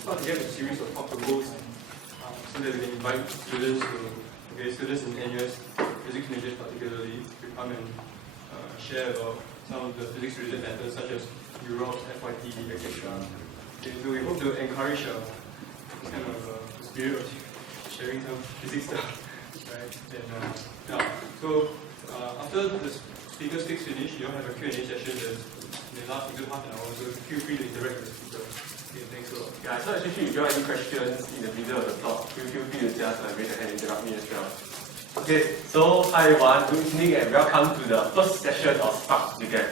start to get a series of talk proposals so that we can invite students students in NUS, physics majors particularly, to come and share about some of the physics-related matters such as UROPS, FYP, etc. Okay, so we hope to encourage this kind of spirit of sharing some physics stuff, right? And, so after the speaker speaks finish, you'll have a Q&A session that may last a good half an hour, so feel free to interact with the speaker. Okay, thanks a lot. Yeah, so actually if you have any questions in the middle of the talk, feel free to just raise your hand and interrupt me as well. Okay, so hi everyone, good evening and welcome to the first session of Spark Together.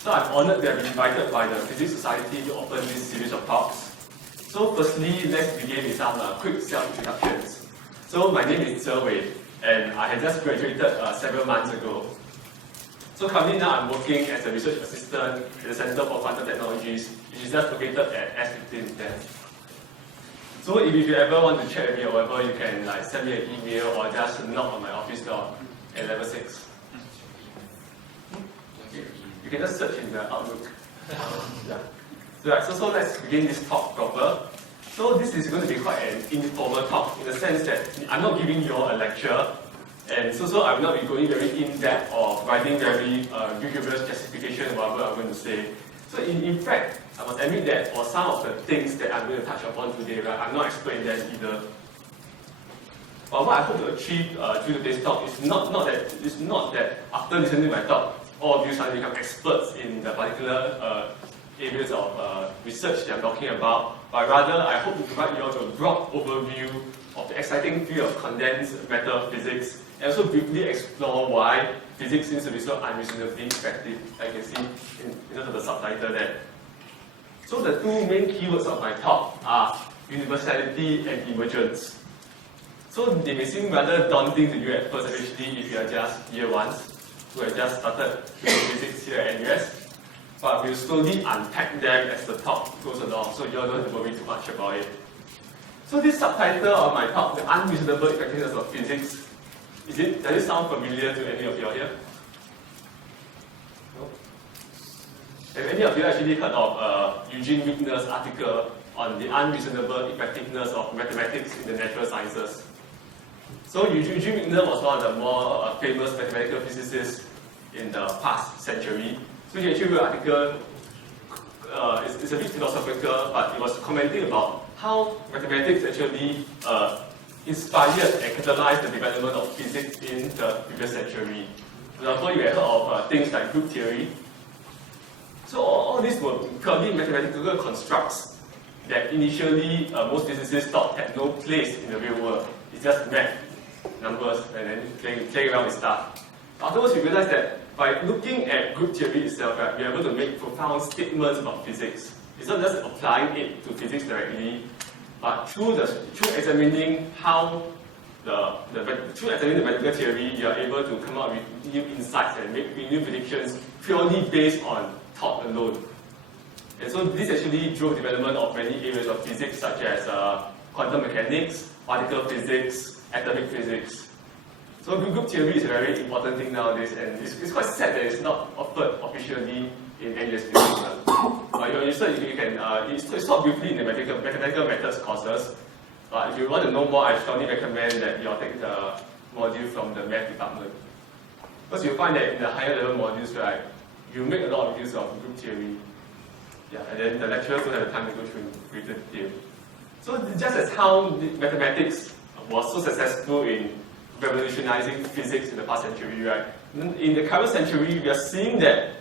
So I'm honored to have been invited by the Physics Society to open this series of talks. So firstly, let's begin with some quick self-introductions. So my name is Zhe Wei, and I had just graduated several months ago. So currently now I'm working as a research assistant at the Center for Quantum Technologies, which is just located at S1510. So if you ever want to chat with me or whatever, you can send me an email or just knock on my office door at level 6. Okay. You can just search in the Outlook. Yeah. So let's begin this talk proper. So this is going to be quite an informal talk in the sense that I'm not giving you all a lecture, and so I will not be going very in-depth or providing very rigorous justification of whatever I'm going to say. So in fact, I must admit that for some of the things that I'm going to touch upon today, right, I'm not expert in them either. But what I hope to achieve through today's talk is not that after listening to my talk, all of you suddenly become experts in the particular areas of research that I'm talking about, but rather I hope to provide you all a broad overview of the exciting field of condensed matter physics, and also briefly explore why physics seems to be so unreasonably effective, like you can see in terms of the subtitle there. So the two main keywords of my talk are universality and emergence. So they may seem rather daunting to you at first, especially if you are just year ones, who have just started doing physics here at NUS, but we'll slowly unpack them as the talk goes along, so you all don't have to worry too much about it. So this subtitle of my talk, the unreasonable effectiveness of physics, does it sound familiar to any of you here? No? Have any of you actually heard of Eugene Wigner's article on the unreasonable effectiveness of mathematics in the natural sciences? So Eugene Wigner was one of the more famous mathematical physicists in the past century. So he actually wrote an article, it's a bit philosophical, but it was commenting about how mathematics actually inspired and catalyzed the development of physics in the previous century. For example, you have heard of things like group theory. So all these were purely mathematical constructs that initially most physicists thought had no place in the real world. It's just math, numbers, and then playing around with stuff. Afterwards, we realized that by looking at group theory itself, right, we're able to make profound statements about physics. It's not just applying it to physics directly, but through examining the medical theory, you are able to come up with new insights and make new predictions purely based on thought alone. And so this actually drove development of many areas of physics such as quantum mechanics, particle physics, atomic physics. So group theory is a very important thing nowadays, and it's quite sad that it's not offered officially in NUS physics. It's taught briefly in the mathematical methods courses, but if you want to know more, I strongly recommend that you take the module from the math department. Because you'll find that in the higher level modules, right, you make a lot of use of group theory. Yeah, and then the lecturers don't have the time to go through in greater detail. So just as how mathematics was so successful in revolutionizing physics in the past century, right? In the current century, we are seeing that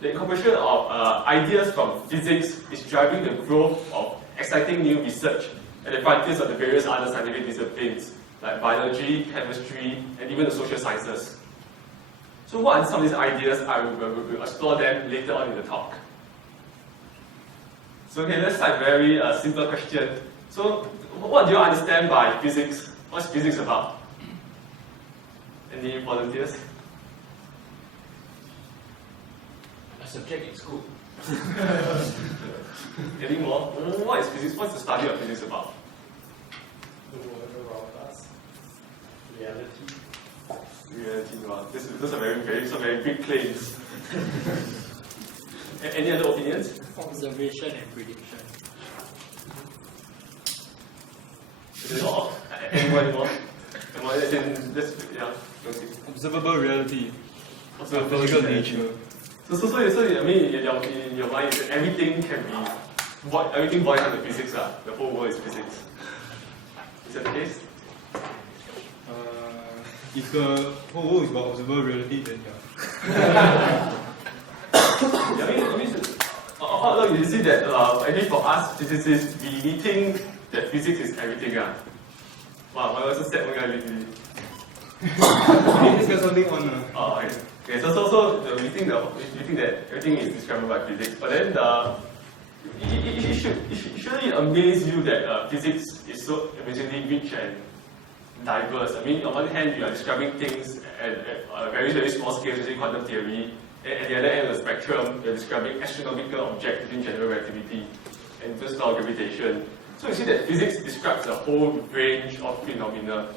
the incorporation of ideas from physics is driving the growth of exciting new research at the frontiers of the various other scientific disciplines, like biology, chemistry, and even the social sciences. So what are some of these ideas? I will explore them later on in the talk. So okay, let's start a very simple question. So what do you understand by physics? What's physics about? Any volunteers? A subject in school. Any more? What is physics? What's the study of physics about? The world around us. Reality. Wow. Those are very big claims. Any other opinions? Observation and prediction. Anymore? As in, yeah, okay. Observable reality. Observable Physical reality. nature. So I mean, in your mind, everything can be, everything boils down to physics, the whole world is physics. Is that the case? If the whole world is about observable reality, then yeah. You see that, actually for us physicists, we think that physics is everything. Wow, why was it sad when I really? Let's get something on. Okay, so we think that everything is described by physics, but then it should amaze you that physics is so amazingly rich and diverse. I mean, on one hand, you are describing things at a very, very small scale, using quantum theory, and at the other end of the spectrum, you're describing astronomical objects in general relativity and just law of gravitation. So you see that physics describes a whole range of phenomena.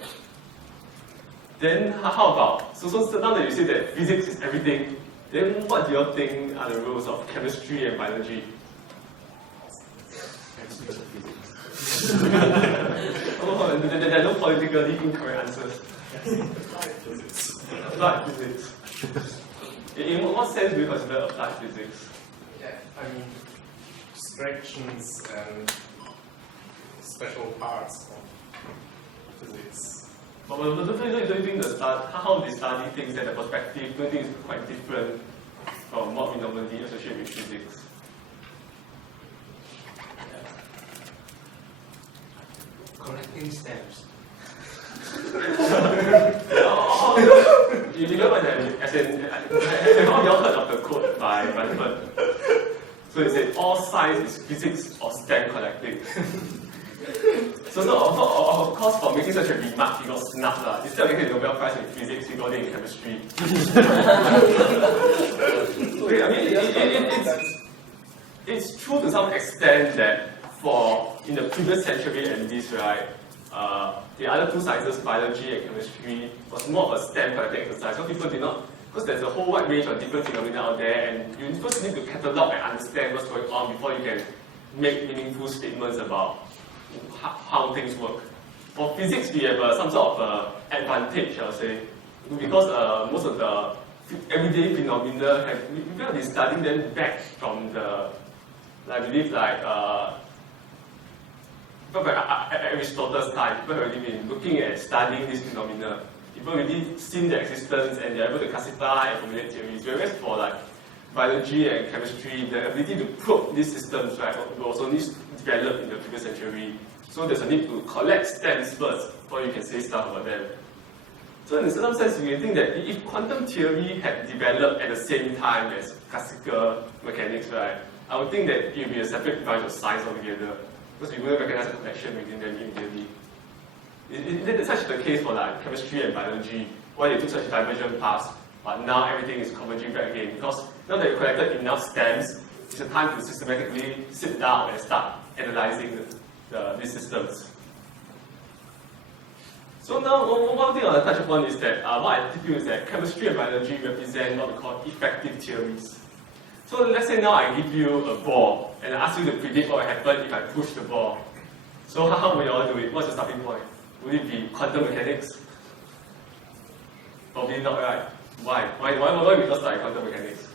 Then how about, so now that you say that physics is everything, then what do you think are the roles of chemistry and biology? There are no politically incorrect answers. Applied physics. In what sense do you consider applied physics? Yeah, I mean, abstractions and special parts of physics. But don't you think how they study things and the perspective, don't you think it's quite different from what we normally associate with physics? Collecting stamps. You know what I mean? As in, have you all heard of the quote by Rutherford? So he said, all science is physics or stamp collecting. So of course, for making such a remark, he got snubbed. Instead of getting the Nobel Prize in physics, he got it in chemistry. Okay, I mean, it's true to some extent that in the previous century at least, right, the other two sciences, biology and chemistry, was more of a stamp collecting exercise. So people did not, because there's a whole wide range of different phenomena out there, and you first need to catalog and understand what's going on before you can make meaningful statements about how things work. For physics, we have some sort of advantage, I'll say, because most of the everyday phenomena we have been studying them back from the, I believe, Aristotle's time. People have already been looking at studying these phenomena. People have already seen their existence and they're able to classify and formulate theories. Whereas for biology and chemistry, the ability to probe these systems, right, was only developed in the previous century. So there's a need to collect stamps first before you can say stuff about them. So in some sense, we think that if quantum theory had developed at the same time as classical mechanics, right, I would think that it would be a separate branch of science altogether, because we wouldn't recognize a connection within them immediately. It's such the case for chemistry and biology, why they took such divergent paths, but now everything is converging back again, because now that you've collected enough stamps, it's a time to systematically sit down and start analyzing these systems. So now, one thing I want to touch upon is that what I feel is that chemistry and biology represent what we call effective theories. So let's say now I give you a ball, and I ask you to predict what will happen if I push the ball. So how will you all do it? What's the starting point? Would it be quantum mechanics? Probably not, right? Why? Why we not start quantum mechanics?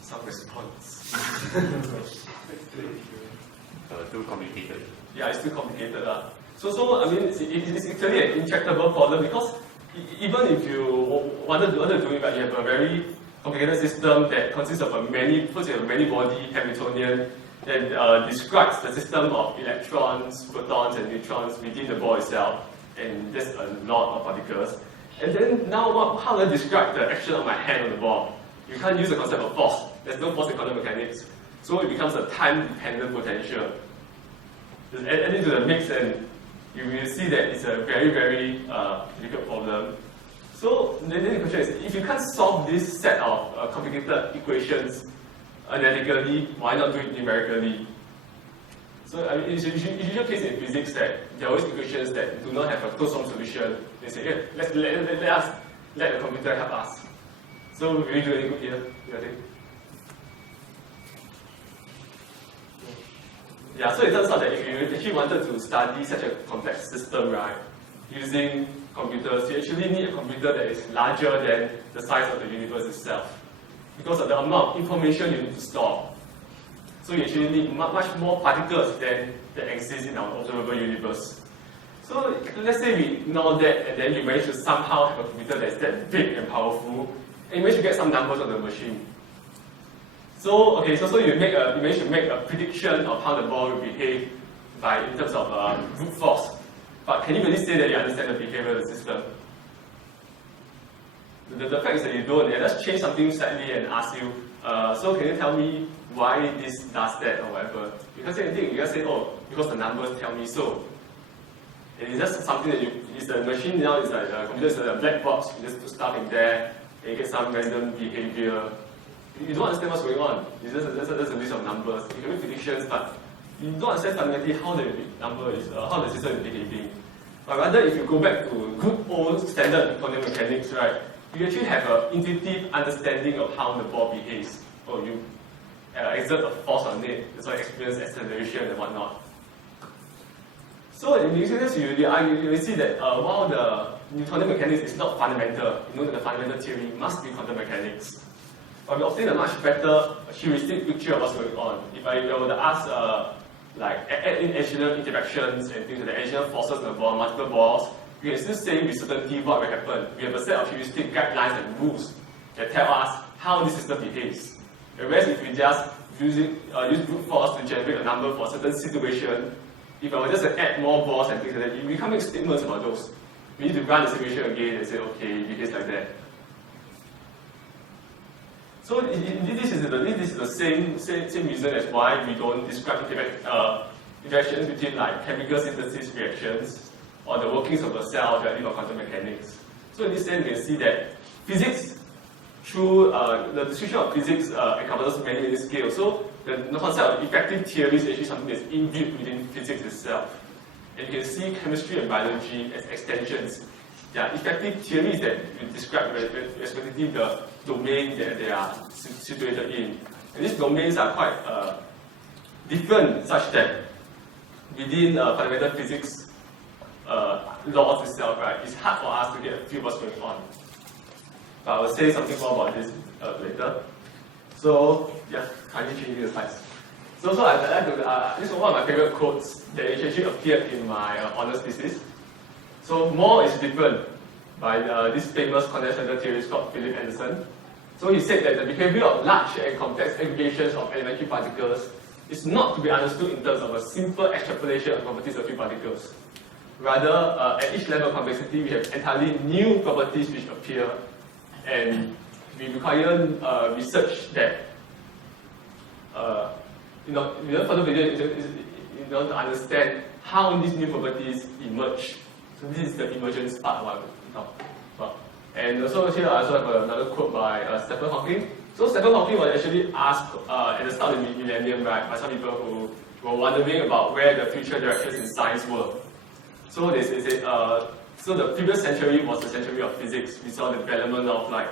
Some response. Too complicated. Yeah, it's too complicated. So I mean, it's actually an intractable problem, because even if you wanted to do it, but you have a very complicated system that consists of many body Hamiltonian that describes the system of electrons, protons, and neutrons within the ball itself, and there's a lot of particles. And then now, how do I describe the action of my hand on the ball? You can't use the concept of force. There's no force in quantum mechanics. So it becomes a time-dependent potential. Just add it to the mix, and you will see that it's a very, very difficult problem. So then the question is, if you can't solve this set of complicated equations analytically, why not do it numerically? So I mean, it's a usual case in physics that there are always equations that do not have a closed-form solution. They say, yeah, let the computer help us. So will we do any good here? You think? Yeah, so it turns out that if you actually wanted to study such a complex system, right, using computers, you actually need a computer that is larger than the size of the universe itself, because of the amount of information you need to store. So you actually need much more particles than exist in our observable universe. So let's say we ignore that, and then you manage to somehow have a computer that's that big and powerful, and you manage to get some numbers on the machine. So okay, so you manage to make a prediction of how the ball will behave in terms of brute force. But can you really say that you understand the behavior of the system? The fact is that you don't. Yeah, let's change something slightly and ask you, so can you tell me why this does that or whatever? You can't say anything, you just say, oh, because the numbers tell me so. And it's just something that the machine now is like, the computer is like a black box, you just put stuff in there, and you get some random behavior. You don't understand what's going on. It's just a list of numbers. You can make predictions, but you don't understand fundamentally how the number is, how the system is behaving. But rather, if you go back to good old standard quantum mechanics, right, you actually have an intuitive understanding of how the ball behaves. Or you exert a force on it, that's why you experience acceleration and whatnot. So in using this, you see that while the quantum mechanics is not fundamental, you know that the fundamental theory must be quantum mechanics. But we obtain a much better heuristic picture of what's going on. If I were to ask, add in additional interactions and things like that, additional forces on the ball, multiple balls, we can still say with certainty what will happen. We have a set of heuristic guidelines and rules that tell us how this system behaves. Whereas if we just use brute force to generate a number for a certain situation, if I were just to add more balls and things like that, we can't make statements about those. We need to run the simulation again and say, okay, it behaves like that. So this is the same reason as why we don't describe interactions between like chemical synthesis reactions or the workings of a cell directly from quantum mechanics. So in this sense, we can see that physics, through the description of physics, encompasses many scales. So the concept of effective theory is actually something that's inbuilt within physics itself. And you can see chemistry and biology as extensions. Yeah, effective theories that you describe respectively the domain that they are situated in. And these domains are quite different, such that within fundamental physics laws itself, right, it's hard for us to get a feel what's going on. But I will say something more about this later. So, yeah, kindly changing the slides. So I'd like to, this is one of my favorite quotes that actually appeared in my honors thesis. So, more is different by this famous condensation theorist called Philip Anderson. So he said that the behavior of large and complex aggregations of elementary particles is not to be understood in terms of a simple extrapolation of properties of few particles. Rather, at each level of complexity, we have entirely new properties which appear, and we require research that, further video in order to understand how these new properties emerge. So this is the emergence part of what we talk about. And also here I also have another quote by Stephen Hawking. So Stephen Hawking was actually asked at the start of the millennium, right, by some people who were wondering about where the future directions in science were. So they said, so the previous century was the century of physics. We saw the development of like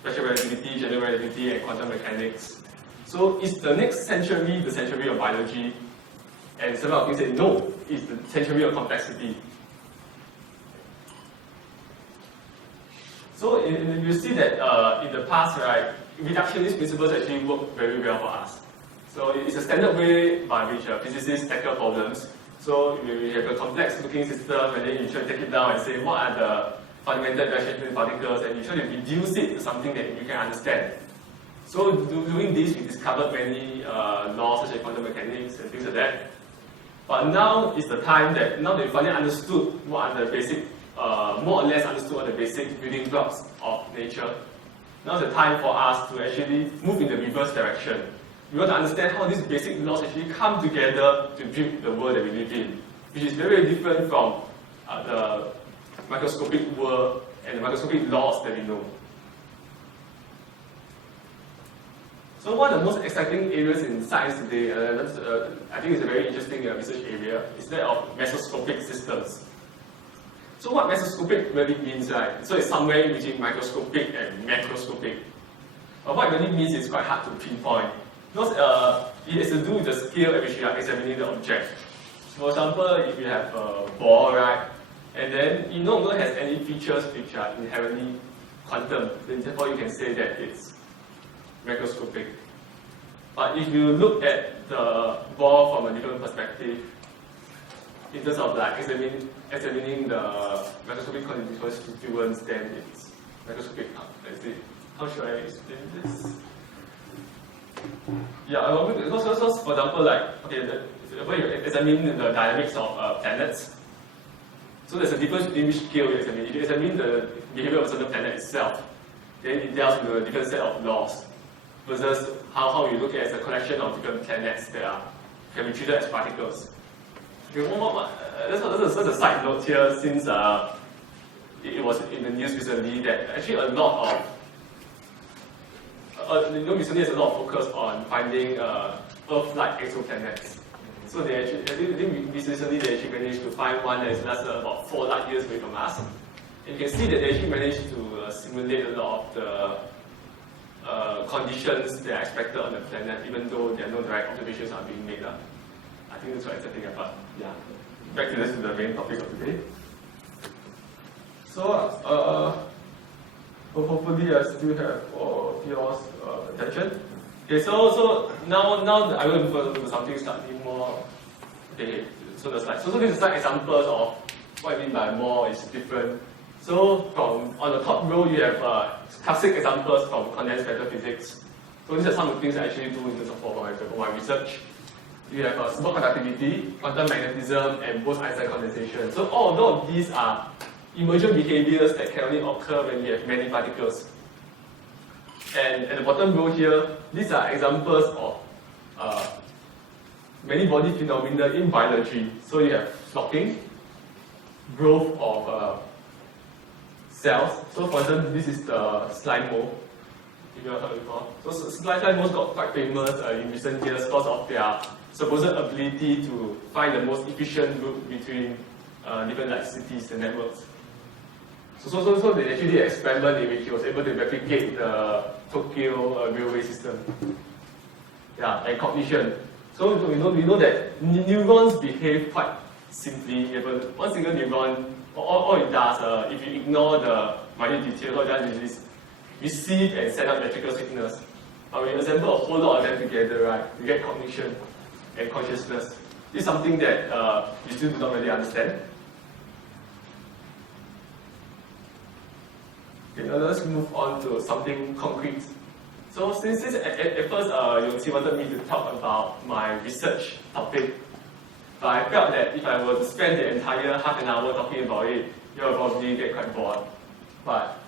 special relativity, general relativity, and quantum mechanics. So is the next century the century of biology? And Stephen Hawking said, no, it's the century of complexity. So you see that in the past, right, reductionist principles actually work very well for us. So it's a standard way by which physicists tackle problems. So you have a complex looking system, and then you try to take it down and say what are the fundamental interactions between particles, and you try to reduce it to something that you can understand. So doing this, we discovered many laws such as quantum mechanics and things like that. But now is the time that now that we finally understood what are the basic, more or less understood what are the basic building blocks of nature. Now's the time for us to actually move in the reverse direction. We want to understand how these basic laws actually come together to build the world that we live in, which is very different from the microscopic world and the microscopic laws that we know. So one of the most exciting areas in science today, I think it's a very interesting research area, is that of mesoscopic systems. So what mesoscopic really means, right? So it's somewhere between microscopic and macroscopic. But what it really means is quite hard to pinpoint. Because it has to do with the scale at which you are examining the object. For example, if you have a ball, right, and then it no longer has any features which are inherently quantum, then therefore you can say that it's macroscopic. But if you look at the ball from a different perspective, in terms of like examining the macroscopic constituents, then it's macroscopic. Let's see. How should I explain this? Yeah, so for example, like, okay, when you examine the dynamics of planets, so there's a difference between which scale you examine. If you examine the behavior of a certain planet itself, then it deals with a different set of laws, versus how you look at it as a collection of different planets that can be treated as particles. Okay, that's a side note here, since it was in the news recently that actually a lot of recently there's a lot of focus on finding Earth-like exoplanets. So they actually, I think recently they actually managed to find one that is less about 4 light years away from us. And you can see that they actually managed to simulate a lot of the conditions that are expected on the planet, even though there are no direct observations are being made. I think that's quite exciting about. Yeah. Back to this is the main topic of today. So hopefully I still have your attention. Okay, so now I will refer to something slightly more. Okay, so the slide. So this is some examples of what I mean by more is different. So on the top row you have classic examples from condensed matter physics. So these are some of the things I actually do in terms of for my research. You have superconductivity, quantum magnetism, and Bose-Einstein condensation. So all of these are emergent behaviors that can only occur when you have many particles. And at the bottom row here, these are examples of many body phenomena in biology. So you have flocking, growth of cells. So for example, this is the slime mold, if you have heard before. So slime molds got quite famous in recent years because of their supposed ability to find the most efficient route between different lattices and networks. So they actually did an experiment in which he was able to replicate the Tokyo railway system. Yeah, and cognition. So we know that neurons behave quite simply. You have one single neuron, all it does, if you ignore the minute details, all it does is receive and send out electrical signals. But when you assemble a whole lot of them together, right, you get cognition and consciousness. This is something that you still do not really understand. Okay, now let's move on to something concrete. So since at first Yongqi wanted me to talk about my research topic, but I felt that if I were to spend the entire half an hour talking about it, you will probably get quite bored. But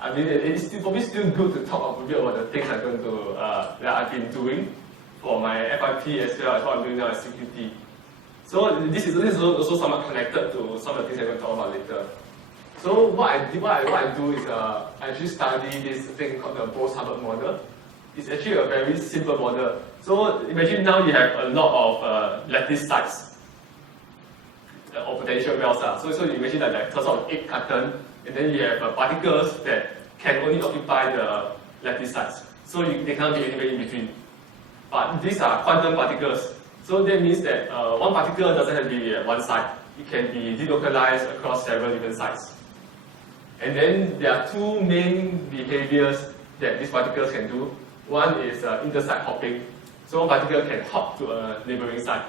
I mean, it's probably still good to talk a bit about the things I'm going to that I've been doing for my FIP as well as what I'm doing now at CQT. So this is also somewhat connected to some of the things I'm going to talk about later. So what I do is I actually study this thing called the Bose-Hubbard Model. It's actually a very simple model. So imagine now you have a lot of lattice sites or potential wells. So you imagine like some sort of egg carton, and then you have particles that can only occupy the lattice sites. So they cannot be anywhere in between. But these are quantum particles. So that means that one particle doesn't have to be at one site. It can be delocalized across several different sites. And then there are two main behaviors that these particles can do. One is intersite hopping. So one particle can hop to a neighboring site.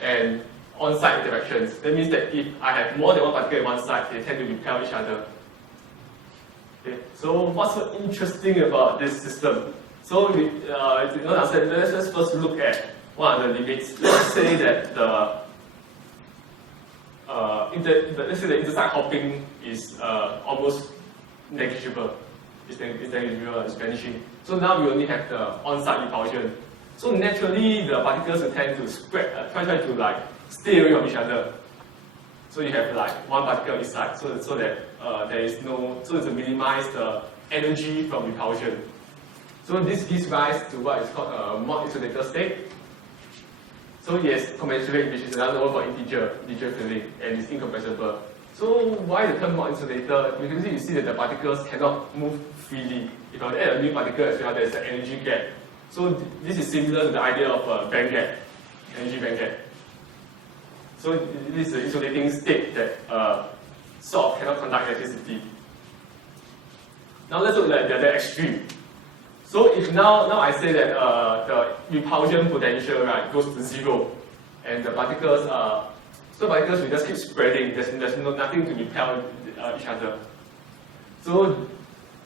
And on-site interactions. That means that if I have more than one particle in one site, they tend to repel each other. Okay. So what's so interesting about this system? So let's first look at what are the limits. Let's say that let's say the intersite hopping is almost negligible. It's negligible, it's vanishing. So now we only have the on-site repulsion. So naturally, the particles will tend to spread, try to like stay away from each other. So you have like one particle each side, so that there is no, so to minimize the energy from repulsion. So this gives rise to what is called a mod-insulator state. So yes, commensurate, which is another word for integer filling, and it's incompressible. So why the term mod-insulator? Because you see that the particles cannot move freely. If I add a new particle as well, there's an energy gap So this is similar to the idea of band gap, energy band gap. So this is the insulating state that sort of cannot conduct electricity. Now let's look at the other extreme. So if now I say that the repulsion potential, right, goes to 0, and the particles particles will just keep spreading. There's nothing to repel each other. So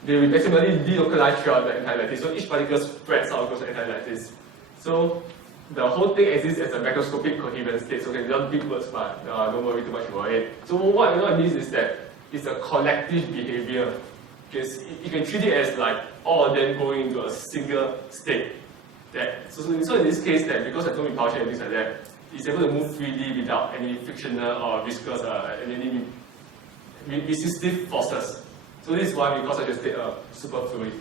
they will maximally delocalize throughout the entire lattice. So each particle spreads out across the entire lattice. So the whole thing exists as a macroscopic coherent state. So okay, they're big words, but don't worry too much about it. So what it means is that it's a collective behavior. Because you can treat it as like all of them going into a single state. So in this case, that because there's no repulsion and things like that, it's able to move freely without any frictional or viscous any resistive forces. So this is why we call such a state a superfluid.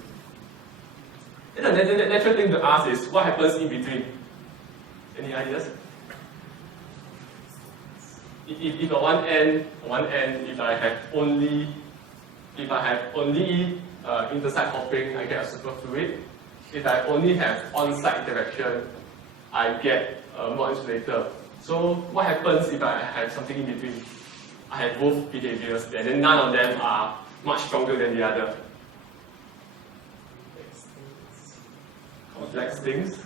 And the natural thing to ask is, what happens in between? Any ideas? If at one end, if I have only intersite hopping, I get a superfluid. If I only have on-site interaction, I get a more insulator. So what happens if I have something in between? I have both behaviors, and then none of them are much stronger than the other. Complex things.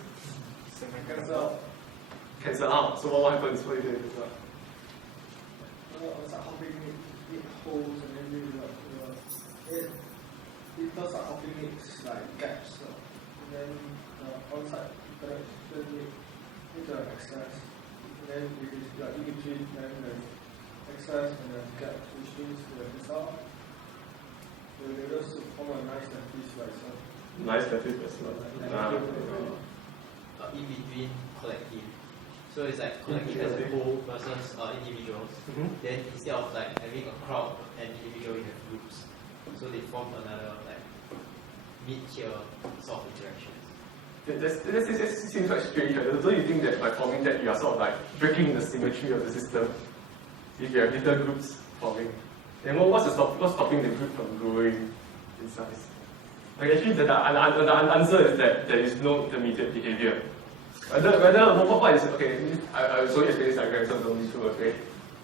Cancel out. So what happens? What do you do? It's like hopping it holes and then it does like hopping mix like gaps, and then on-site interaction with the excess, and then it is like in between then the excess and the gaps, which means the result. They just form a nice lattice like so. Nice lattice as well. In between collective. So it's like collective as a whole versus individuals. Then instead of like having a crowd and individual, we have groups. So they form another like mid-tier sort of interactions. This seems quite strange. Don't you think that by forming that you are sort of like breaking the symmetry of the system? If you have little groups forming, then what's stopping the group from growing in size? Like actually, the answer is that there is no intermediate behavior. What is okay? I will show you a phase diagram, so don't be too afraid.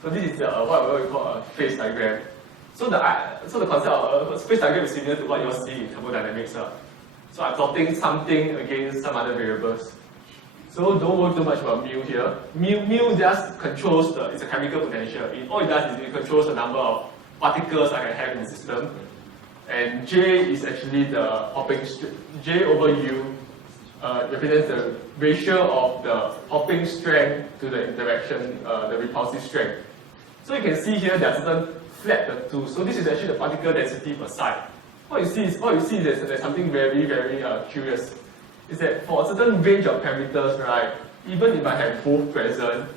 So this is what we call a phase diagram. So the concept of a phase diagram is similar to what you'll see in thermodynamics. So I'm plotting something against some other variables. So don't worry too much about mu here. Mu just controls it's a chemical potential. All it does is it controls the number of particles I can have in the system. And J is actually the hopping J over U represents the ratio of the hopping strength to the interaction, the repulsive strength. So you can see here there are certain flat plateaus. So this is actually the particle density per site. What you see is there's something very, very curious. Is that for a certain range of parameters, right, even if I have both present,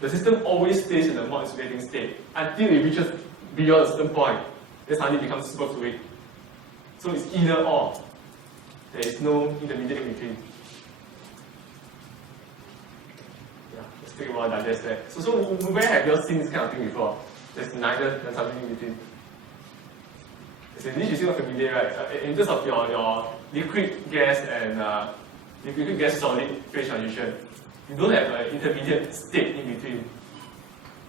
the system always stays in a more insulating state until it reaches beyond a certain point. Then suddenly it becomes superfluid. So it's either or. There is no intermediate in between. Yeah, let's take a while to digest that. So where have you all seen this kind of thing before? There's neither, there's something in between. This is still familiar, right? In terms of your liquid gas and liquid gas solid phase transition, you don't have an intermediate state in between.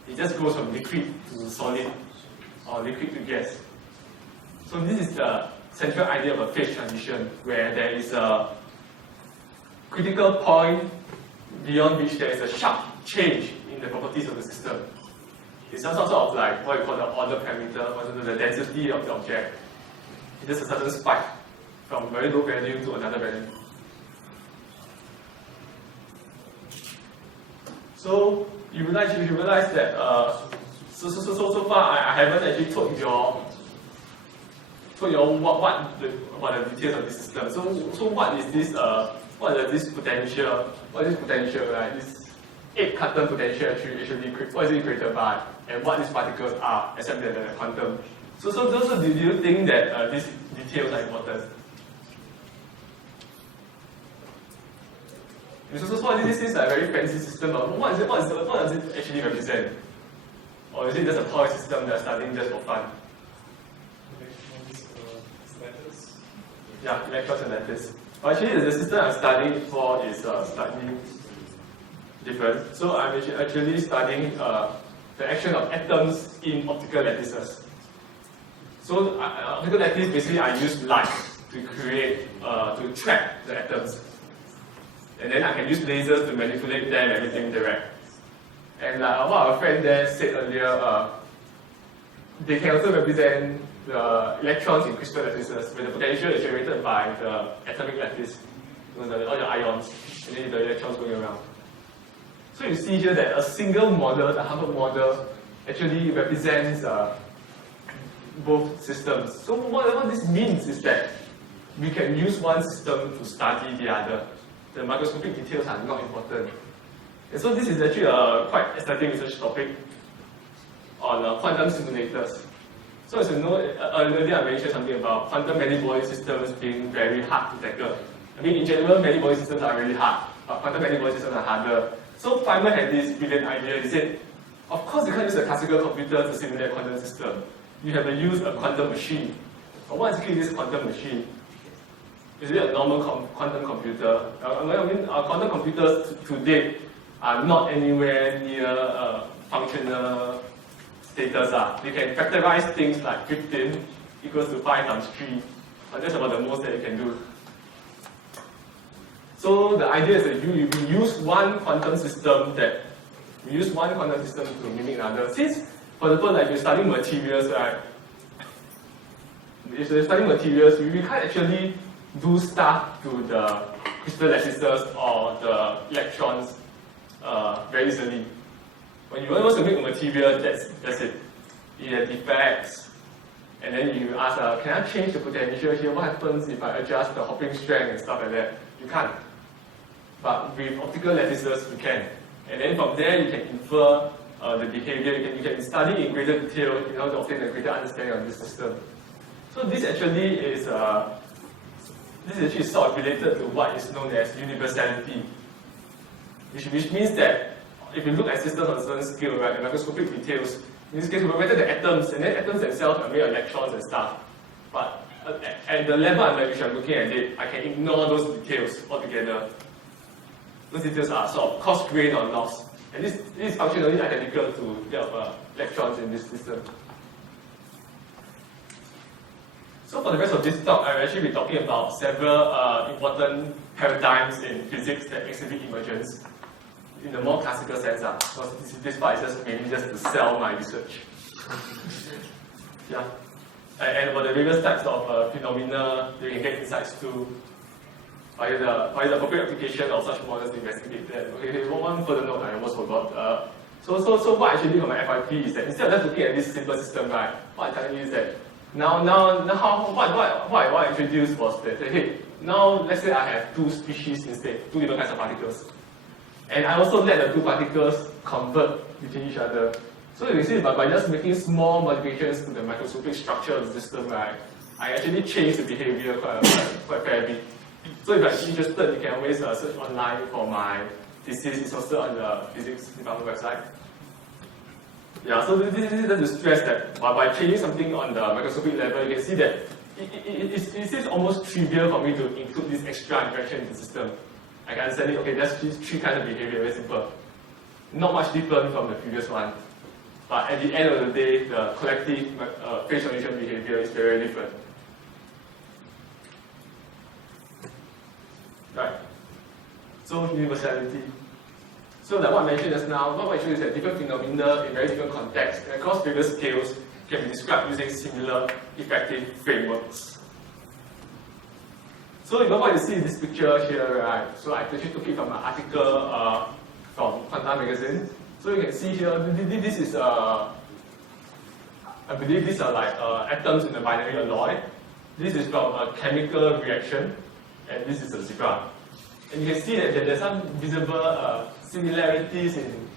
It just goes from liquid to solid or liquid to gas. So this is the central idea of a phase transition, where there is a critical point beyond which there is a sharp change in the properties of the system. It's some sort of like what you call the order parameter, or the density of the object. It's just a certain spike from very low value to another value. So you realize that so far I haven't actually told you all about the details of this system. So what is this? What is this potential? What is this potential? Right? This 8-carton potential actually what is it created by, and what these particles are, except that they're quantum. So do you think that these details are important? So this is a very fancy system. But what does it actually represent? Or is it just a toy system that's starting just for fun? Lattice. Yeah, electrons and lattice. But actually, the system I'm studying for is slightly different. So I'm actually studying the action of atoms in optical lattices. So optical lattice, basically I use light to create, to track the atoms. And then I can use lasers to manipulate them and make them interact. And what our friend there said earlier, they can also represent the electrons in crystal lattices, where the potential is generated by the atomic lattice, all the ions, and then the electrons going around. So you see here that a single model, the Hubbard model, actually represents both systems. So what this means is that we can use one system to study the other. The microscopic details are not important. And so this is actually a quite exciting research topic on quantum simulators. So as you know, earlier I mentioned something about quantum many-body systems being very hard to tackle. I mean, in general, many-body systems are really hard, but quantum many-body systems are harder. So Feynman had this brilliant idea. He said, of course you can't use a classical computer to simulate a quantum system. You have to use a quantum machine. But what exactly is this quantum machine? Is it a normal quantum computer? I mean, our quantum computers to date are not anywhere near functional status. They can factorize things like 15 equals to 5 times 3, but that's about the most that you can do. So the idea is that we use one quantum system to mimic another. Since, for example, like you're studying materials, right? If you're studying materials, we can't actually do stuff to the crystal lattices or the electrons very easily. When you want to make a material, that's it. You have defects, and then you ask, can I change the potential here? What happens if I adjust the hopping strength and stuff like that? You can't. But with optical lattices, you can. And then from there, you can infer the behavior. You can study in greater detail in order to obtain a greater understanding of this system. So this actually is sort of related to what is known as universality, which means that if you look at systems on a certain scale, right, the microscopic details, in this case, we represent the atoms, and then atoms themselves are made of electrons and stuff. But at the level under which I'm looking at it, I can ignore those details altogether. Those details are sort of coarse-grained or lost. And this is functionally identical to that of electrons in this system. So for the rest of this talk, I'll actually be talking about several important paradigms in physics that exhibit emergence in the more classical sense. Because this part is just mainly just to sell my research. Yeah. And about the various types of phenomena you can get insights to via the appropriate application of such models to investigate that. Okay, one further note I almost forgot. So what I actually did on my FYP is that instead of just looking at this simple system, right, what I'm telling you is that now what I introduced was that, hey, now let's say I have two species instead, two different kinds of particles. And I also let the two particles convert between each other. So you can see by just making small modifications to the microscopic structure of the system, right, I actually changed the behavior quite fair bit. So if you're interested, you can always search online for my thesis. It's also on the physics department website. Yeah, so this is just to stress that by changing something on the microscopic level, you can see that it seems almost trivial for me to include this extra interaction in the system. I can understand it, okay, that's just three kinds of behavior, very simple. Not much different from the previous one. But at the end of the day, the collective phase transition behavior is very different. Right. So universality. So like what I mentioned just now, what I showed is that different phenomena in very different contexts and across various scales can be described using similar effective frameworks. So what you see in this picture here, right? So I actually took it from an article from Quantum magazine. So you can see here, this is I believe these are like atoms in the binary alloy. This is from a chemical reaction, and this is a zebra. And you can see that there's some visible similarities in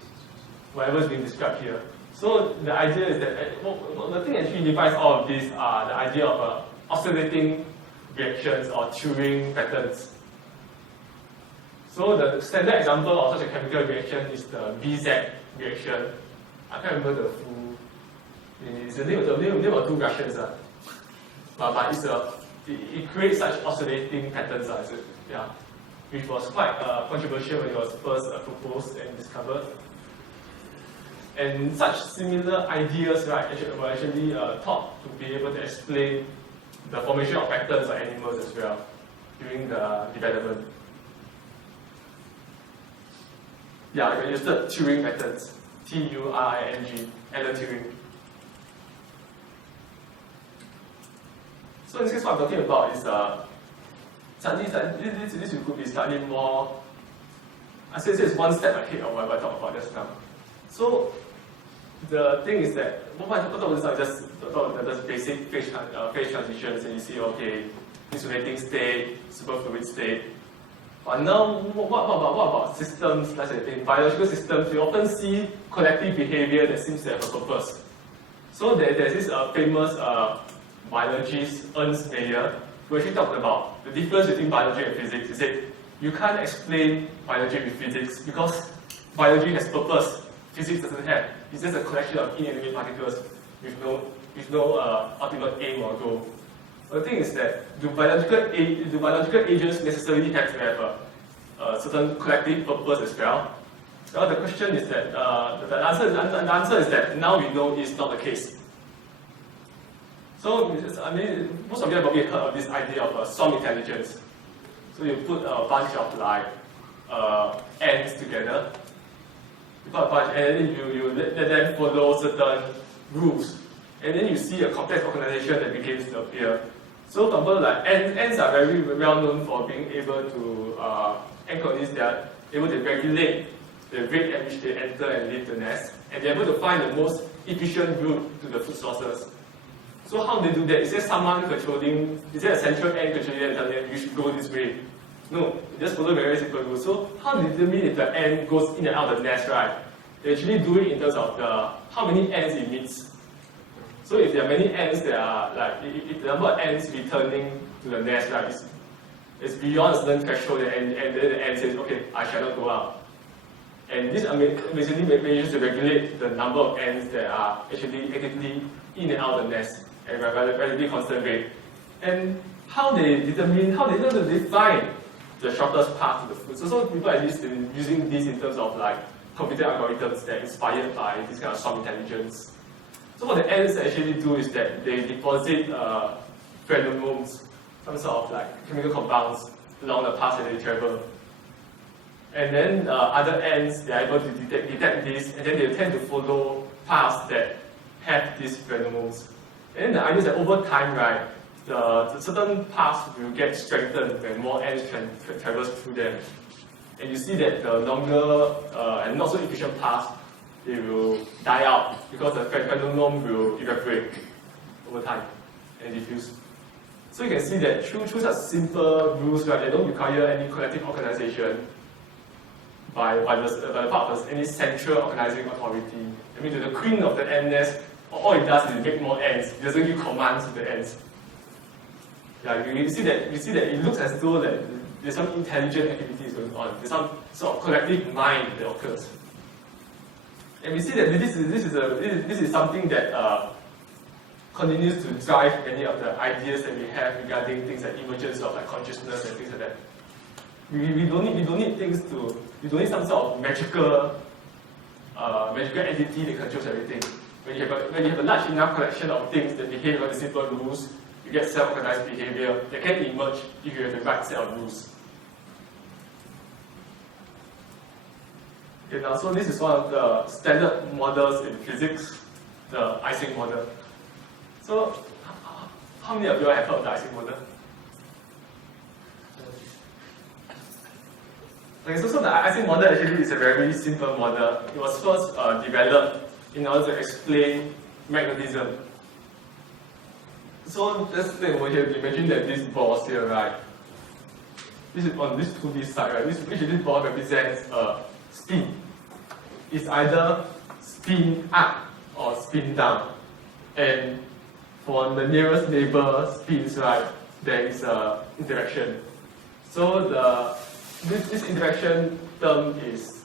whatever is being described here. So the idea is that the thing that actually defines all of these are the idea of oscillating reactions or Turing patterns. So the standard example of such a chemical reaction is the BZ reaction. I can't remember the full. It's the name of two reactions, but it creates such oscillating patterns. yeah, which was quite controversial when it was first proposed and discovered. And such similar ideas, right, were actually thought to be able to explain the formation of patterns of animals as well during the development. Yeah, we used Turing methods, Turing, Alan Turing. So in this case, what I'm talking about is this could be slightly more. I say it's one step ahead of what I talked about just now. So the thing is that what I thought was just basic phase transitions, and you see, okay, insulating state, superfluid state. But now, what about systems? Let's say in biological systems, we often see collective behavior that seems to have a purpose. So there's this famous biologist, Ernst Mayr, who actually talked about the difference between biology and physics. He said, you can't explain biology with physics because biology has purpose, physics doesn't have. It's just a collection of inanimate particles with no ultimate aim or goal. The thing is that do biological agents necessarily have to have a certain collective purpose as well? Well, the question is that the answer is that now we know it's not the case. So I mean, most of you have probably heard of this idea of swarm intelligence. So you put a bunch of like ants together. You put a bunch, and then you let them follow certain rules, and then you see a complex organization that begins to appear. So, for example, like ants are very well known for being able to ant colonies. They are able to regulate the rate at which they enter and leave the nest, and they're able to find the most efficient route to the food sources. So, how do they do that? Is there someone controlling? Is there a central ant controlling and telling them you should go this way? No, they just follow very simple rules. So, how do you determine if the ant goes in and out of the nest, right? They actually do it in terms of how many ants it meets. So if there are many ants that are like, if the number of ants returning to the nest, right, is beyond a certain threshold, and then the ant says, okay, I shall not go out. And this basically manages to regulate the number of ants that are actually actively in and out of the nest at a relatively constant rate. And how they define the shortest path to the food. So people are using this in terms of like computer algorithms that are inspired by this kind of swarm intelligence. So what the ants actually do is that they deposit pheromones, some sort of like chemical compounds along the path that they travel. And then other ants, they are able to detect this, and then they tend to follow paths that have these pheromones. And then the idea is that over time, right, the certain paths will get strengthened when more ants traverse through them. And you see that the longer and not so efficient paths, they will die out because the pheromone will evaporate over time and diffuse. So you can see that through such simple rules, right, they don't require any collective organization by the part of any central organizing authority. I mean, to the queen of the ant nest, all it does is make more ants. It doesn't give commands to the ants. Yeah, you see that it looks as though that there's some intelligent activities going on. There's some sort of collective mind that occurs. And we see that this is something that continues to drive many of the ideas that we have regarding things like emergence of like consciousness and things like that. We don't need some sort of magical entity that controls everything. When you have a large enough collection of things that behave on the simple rules, you get self-organized behavior that can emerge if you have the right set of rules. Okay, now, so this is one of the standard models in physics, the Ising model. So, how many of you have heard of the Ising model? Okay, so the Ising model actually is a very simple model. It was first developed in order to explain magnetism. So let's say over here, imagine that this ball here, right? This is on this 2D side, right? This ball represents spin. It's either spin up or spin down. And for the nearest neighbor spins, right, there is interaction. So this interaction term is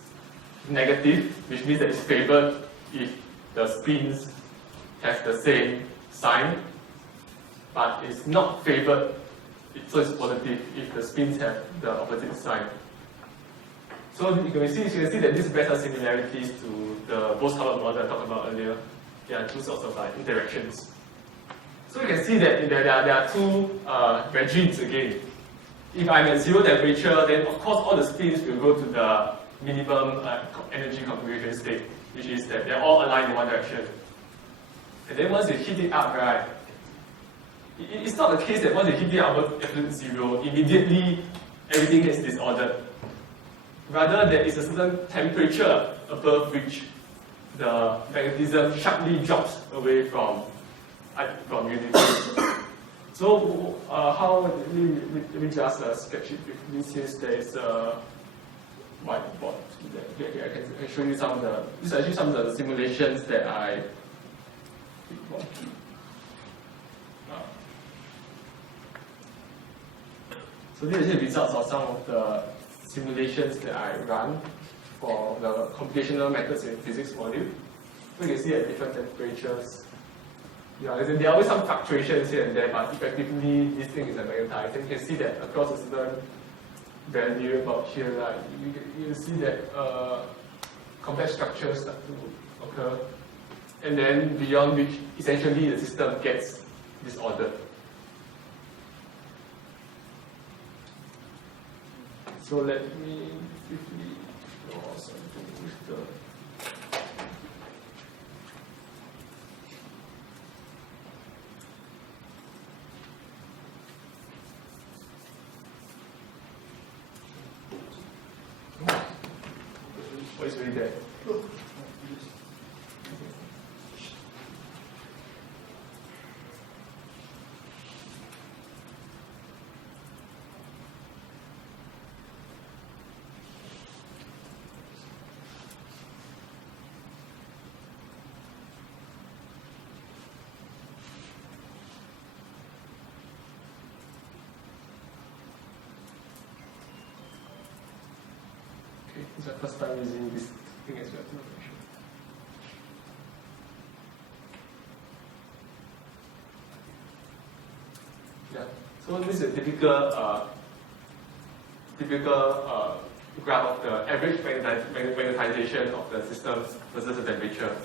negative, which means that it's favored if the spins have the same sign, but it's not favored So it's positive if the spins have the opposite sign. So you can see that this bears some similarities to the Bose-Hubbard model I talked about earlier. There are two sorts of interactions. So you can see that there are two regimes again. If I'm at 0 temperature, then of course all the spins will go to the minimum energy configuration state, which is that they're all aligned in one direction. And then once you heat it up, right, it's not the case that once you heat it up above absolute 0, immediately everything gets disordered. Rather, there is a certain temperature above which the magnetism sharply drops away from unity. So, let me just sketch it briefly since there is a whiteboard. I can show you some of the. These are actually some of the simulations that I. So these are the results of some of the simulations that I run for the computational methods in physics module. So you can see at different temperatures. Yeah, there are always some fluctuations here and there, but effectively this thing is magnetized. And you can see that across a certain value about here, like, you see that complex structures start to occur. And then beyond which essentially the system gets disordered. So let me briefly draw something with the. What is really there? This is the first time using this thing as well. Yeah. So this is a typical graph of the average magnetization of the system versus the temperature.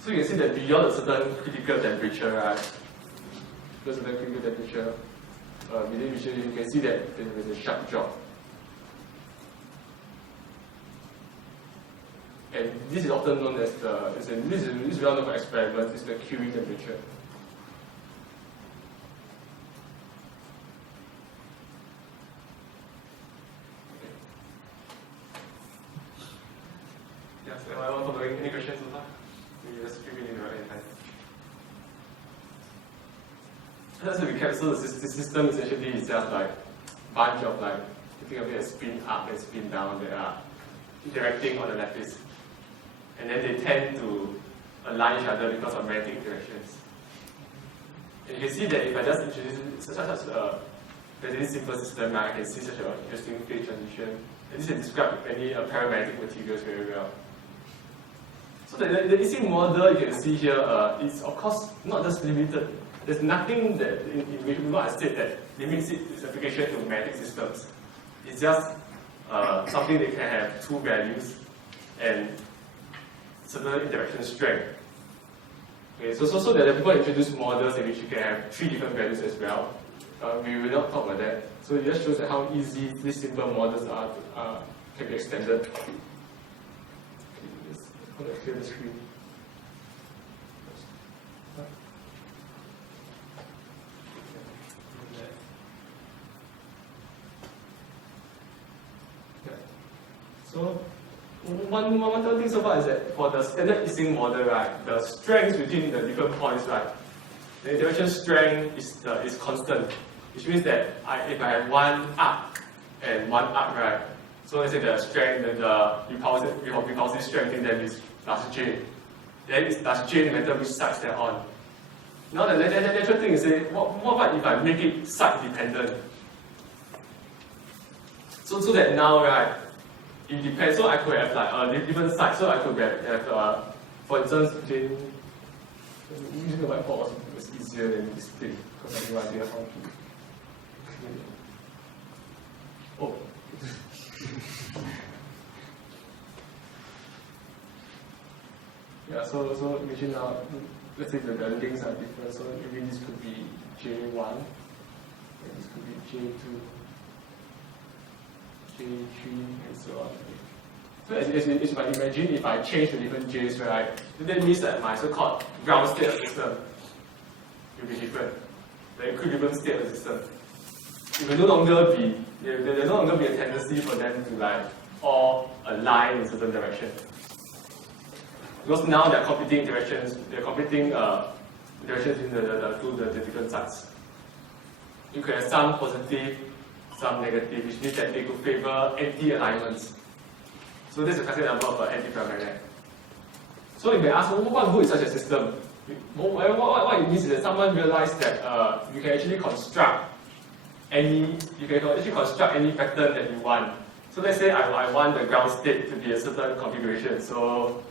So you can see that beyond a certain critical temperature, right? Because of the critical temperature, within which you can see that there is a sharp drop. And this is often known as this is well known for experiments, it's the Curie temperature. Okay. Yes, am I following? Any questions so far? Maybe just keep it in the right time. Just to recap, so the system essentially is just like a bunch of think of it as spin up and spin down that are interacting on the lattice. And then they tend to align each other because of magnetic interactions. And you can see that if I just introduce such a very simple system, I can see such an interesting phase transition. And this is described with many paramagnetic materials very well. So the easy model you can see here is of course not just limited. There's nothing that in which I said that limits its application to magnetic systems. It's just something that can have two values and certain interaction strength. Okay, so there are people introduce models in which you can have three different values as well. We will not talk about that. So it just shows how easy these simple models are can be extended. Okay, let's clear the screen. So one thing so far is that for the standard Ising model, right, the strength between the different points, right, the interaction strength is constant, which means that if I have one up and one up, right, so let's say the strength, the repulsive strength in them is plus J. Then it's plus J no matter which sides they're on. Now the natural thing is say, what if I make it side dependent? So that now, right, it depends. So I could have different sides. So I could have for instance, using the whiteboard was easier than this thing because I have no idea how to. Oh. Yeah, so imagine now, let's say the links are different, so maybe this could be J1, and this could be J2, J3, and so on. So as you might imagine, if I change the different J's, right, that means that my so-called ground state of the system will be different. The equilibrium state of the system. It will no longer be, there will no longer be a tendency for them to like all align in a certain direction. Because now they're competing directions, directions in the different sides. You could have some positive, some negative, which means that they could favor anti-alignments. So this is a classic example of an anti-paramagnetic. So you may ask, what good is such a system? What it means is that someone realized that you can actually construct any pattern that you want. So let's say I want the ground state to be a certain configuration. So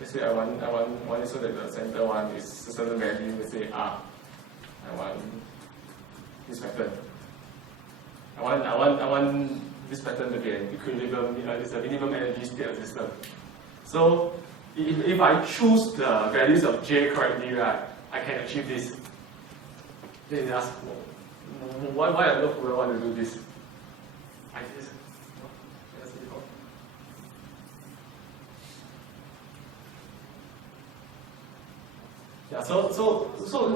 let's say I want it so that the center one is a certain value. Let's say R. I want this pattern. I want this pattern to be an equilibrium. It's a minimum energy state of the system. So if I choose the values of J correctly, right, I can achieve this. Then you ask, why on earth would I want to do this? Yeah, so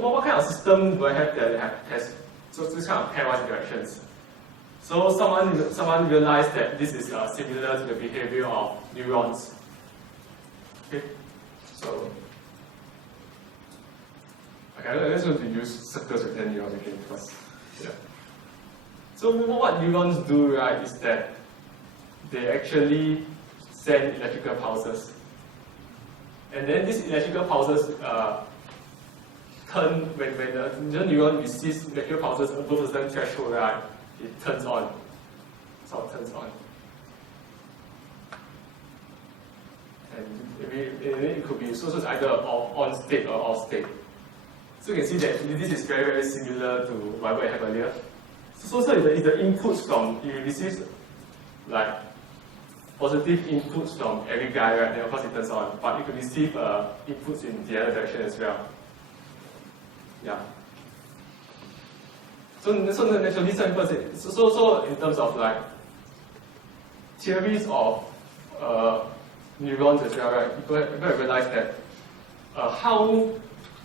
what kind of system do I have that has this kind of pairwise interactions? So someone realized that this is similar to the behavior of neurons. Okay, so I just want to use circles with neurons again because yeah. So what neurons do, right, is that they actually send electrical pulses, and then these electrical pulses turn when the neuron receives electrical pulses above a certain threshold, right, it turns on. So it turns on. And it could be, so it's either on state or off state. So you can see that this is very, very similar to whatever I had earlier. So it's the inputs from, you receive like positive inputs from every guy, right? Then of course it turns on. But you could receive inputs in the other direction as well. Yeah. So naturally, some people say, so in terms of like theories of neurons as well, right? People have realized that how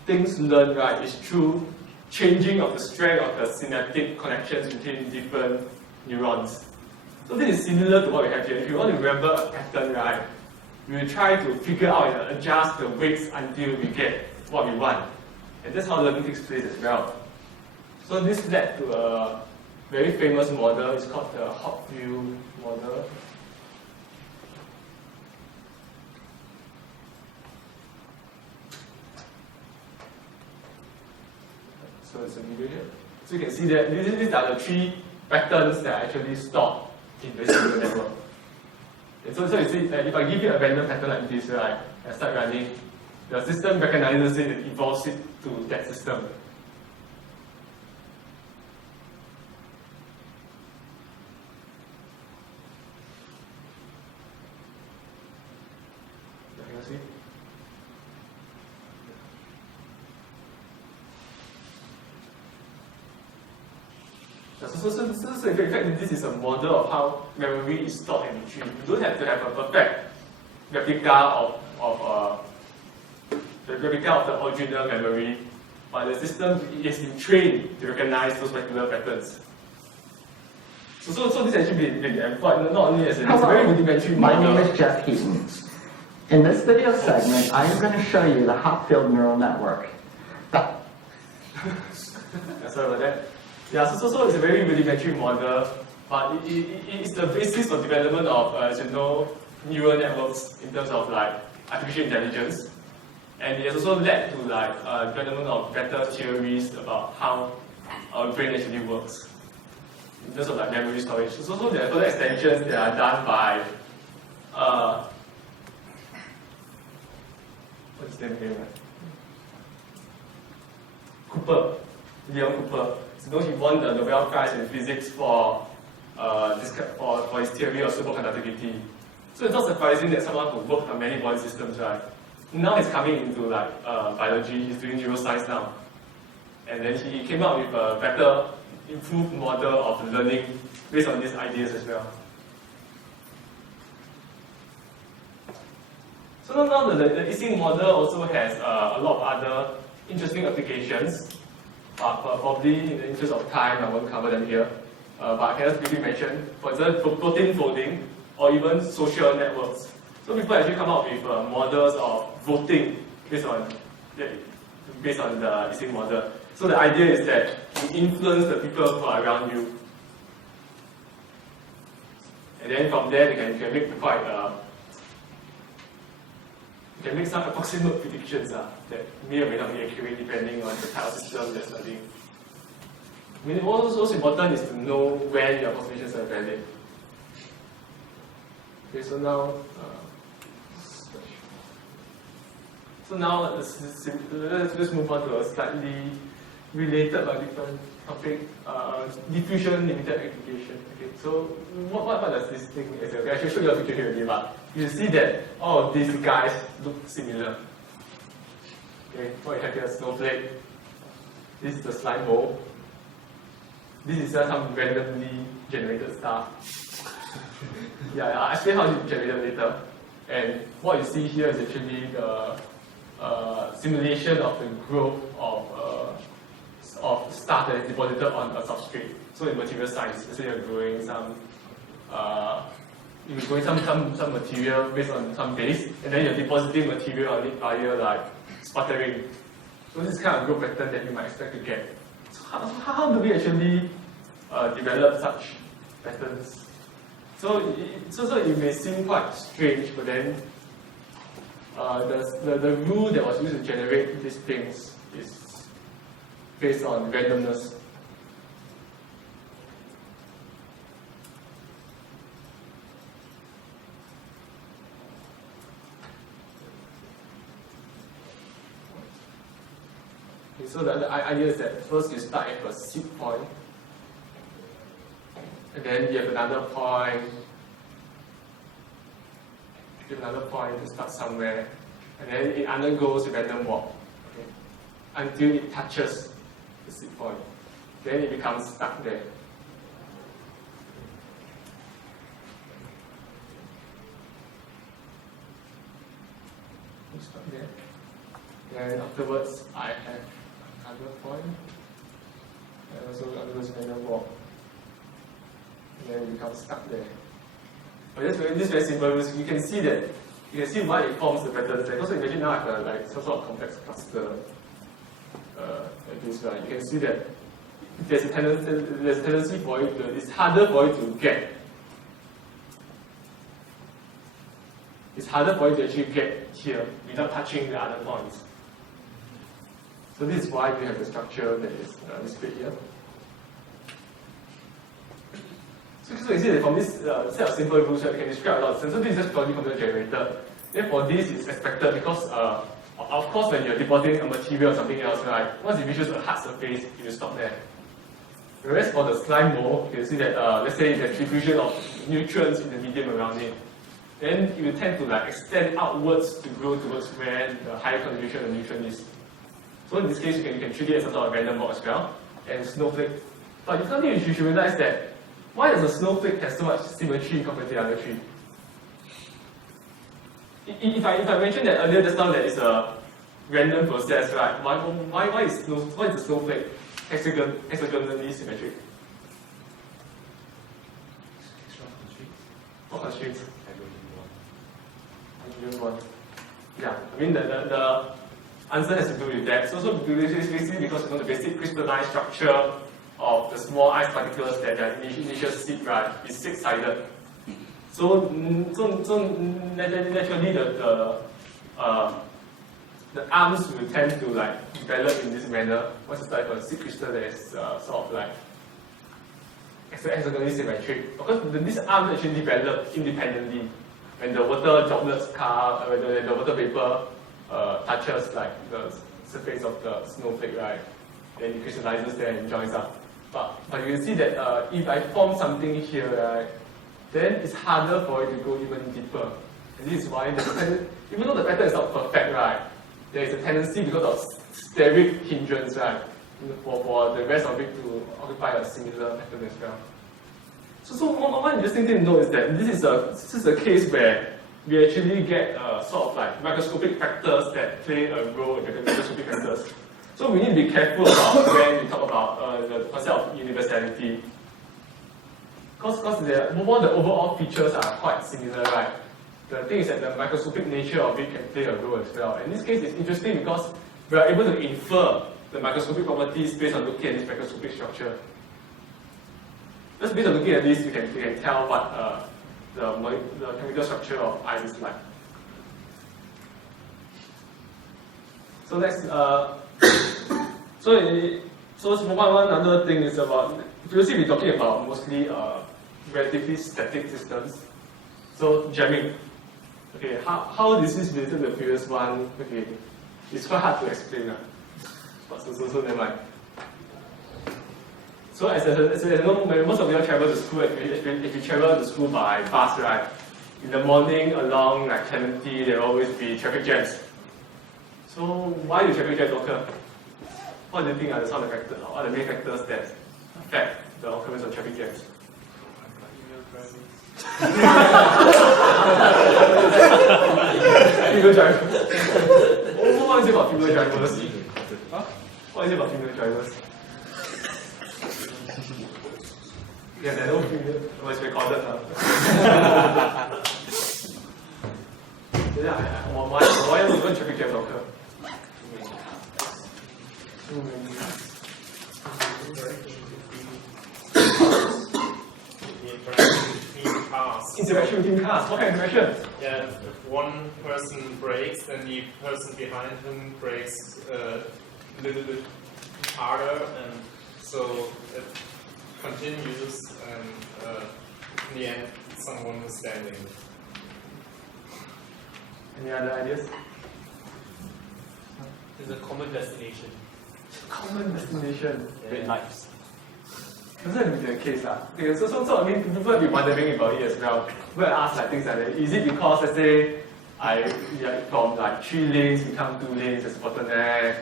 things learn, right, is through changing of the strength of the synaptic connections between different neurons. So this is similar to what we have here. If you want to remember a pattern, right, we will try to figure out and adjust the weights until we get what we want. And that's how learning takes place as well. So this led to a very famous model. It's called the Hopfield model. So it's a video here. So you can see that these are the three patterns that are actually stored in the neural network. And so you see that if I give you a random pattern like this, right, and start running, the system recognizes it and evolves it to that system. You see? So in fact, this is a model of how memory is stored and retrieved. You don't have to have a perfect replica of the original memory, but the system is been trained to recognize those particular patterns. So this actually been employed not only as a very rudimentary model. My name is Jeff Heaton. In this video segment, I am going to show you the Hopfield neural network. Yeah, sorry about that. Yeah, so it's a very rudimentary model, but it's the basis for development of, as you know, neural networks in terms of like artificial intelligence. And it has also led to like development of better theories about how our brain actually works in terms of like memory storage. So there are further extensions that are done by what's his name again? Cooper, Leon Cooper. So he won the Nobel Prize in Physics for his theory of superconductivity. So it's not surprising that someone who worked on many body systems, right? Now he's coming into like biology. He's doing neuroscience now, and then he came up with a better, improved model of learning based on these ideas as well. So now the Ising model also has a lot of other interesting applications, but probably in the interest of time, I won't cover them here. But I can just briefly mention, for example, protein folding or even social networks. So people actually come up with models of voting based on the Ising model. So the idea is that you influence the people who are around you, and then from there you can make quite you can make some approximate predictions that may or may not be accurate depending on the type of system you're studying. I mean, what's most important is to know when your approximations are valid. Okay, so now let's move on to a slightly related but different topic, diffusion limited aggregation. Okay, so what does this thing mean? Okay, I should show you a picture here already, but you see that all of these guys look similar. Okay, what you have here is snowflake. This is the slime bowl. This is just some randomly generated stuff. Yeah, I'll explain how it's generated later. And what you see here is actually the simulation of the growth of stuff that is deposited on a substrate. So in material science, let's say you're growing some material based on some base, and then you're depositing material on it via like sputtering. So this is kind of growth pattern that you might expect to get. So how do we actually develop such patterns? So it may seem quite strange, but then the rule that was used to generate these things is based on randomness. Okay, so the idea is that first you start at a seed point, and then you have another point, to start somewhere, and then it undergoes a random walk, okay, until it touches the seed point. Then it becomes stuck there. Stuck there. Then afterwards, I have another point, and also undergoes a random walk. And then it becomes stuck there. But this is very simple. You can see why it forms the patterns there. Also imagine now I have like some sort of complex cluster like this, right? You can see that there's a tendency for it it's harder for it to get. It's harder for it to actually get here without touching the other points. So this is why we have the structure that is displayed here. So you see that from this set of simple rules, we can describe a lot of things. So this is just purely computer generated. Therefore, this is expected because, of course, when you're depositing a material or something else, right, once it reaches a hard surface, it will stop there. Whereas for the slime bowl, you can see that, let's say there's diffusion of nutrients in the medium around it. Then it will tend to like extend outwards to grow towards where the higher concentration of nutrient is. So in this case, you can treat it as a sort of random walk as well, and snowflake. But you should realize that why does a snowflake have so much symmetry compared to the other three? If I mentioned that earlier just now that it's a random process, right? Why is the snowflake hexagonally symmetric? What constraints? Yeah, I mean the answer has to do with that. So basically because the basic crystalline structure of the small ice particles that are initial seed, right, is six-sided. So naturally the arms will tend to like develop in this manner. Once you start with a seed crystal that is sort of like hexagonally symmetric. Because these arms actually develop independently. When the water droplets come, when the water vapor touches like the surface of the snowflake, right? Then it crystallizes there and joins up. But you can see that if I form something here, right, then it's harder for it to go even deeper. And this is why, even though the pattern is not perfect, right, there is a tendency because of steric hindrance, right, for the rest of it to occupy a similar pattern as well. So one interesting thing to note is that this is a case where we actually get sort of like microscopic factors that play a role in the microscopic factors. So we need to be careful about when we talk about the concept of universality. Because the overall features are quite similar, right? The thing is that the microscopic nature of it can play a role as well. In this case, it's interesting because we are able to infer the microscopic properties based on looking at this microscopic structure. Just based on looking at this, we can tell what the chemical structure of ice is like. So let's so one other thing is about, previously we're talking about mostly relatively static systems. So jamming. Okay, how this is related to the previous one? Okay, it's quite hard to explain. But so never mind. So as you know, most of you travel to school. If you travel to school by bus, right? In the morning along like Clementi, there will always be traffic jams. So why do traffic jams occur? What do you think are some of the factors, or the main factors that affect the occurrence of traffic jams? Female drivers. What is it about female drivers? Huh? What is it about female drivers? Yeah, there's no female. Oh, it's recorded now. Why are even traffic jams occur? Interaction between cars. What kind of interaction? Yeah, if one person brakes, then the person behind him brakes a little bit harder, and so it continues, and in the end, someone is standing. Any other ideas? There's a common destination. Common destination. Red lights. Doesn't be the case, okay, so I mean, people will be wondering about it as well. People ask like things like that. Is it because, let's say, from like 3 lanes become 2 lanes as a bottleneck?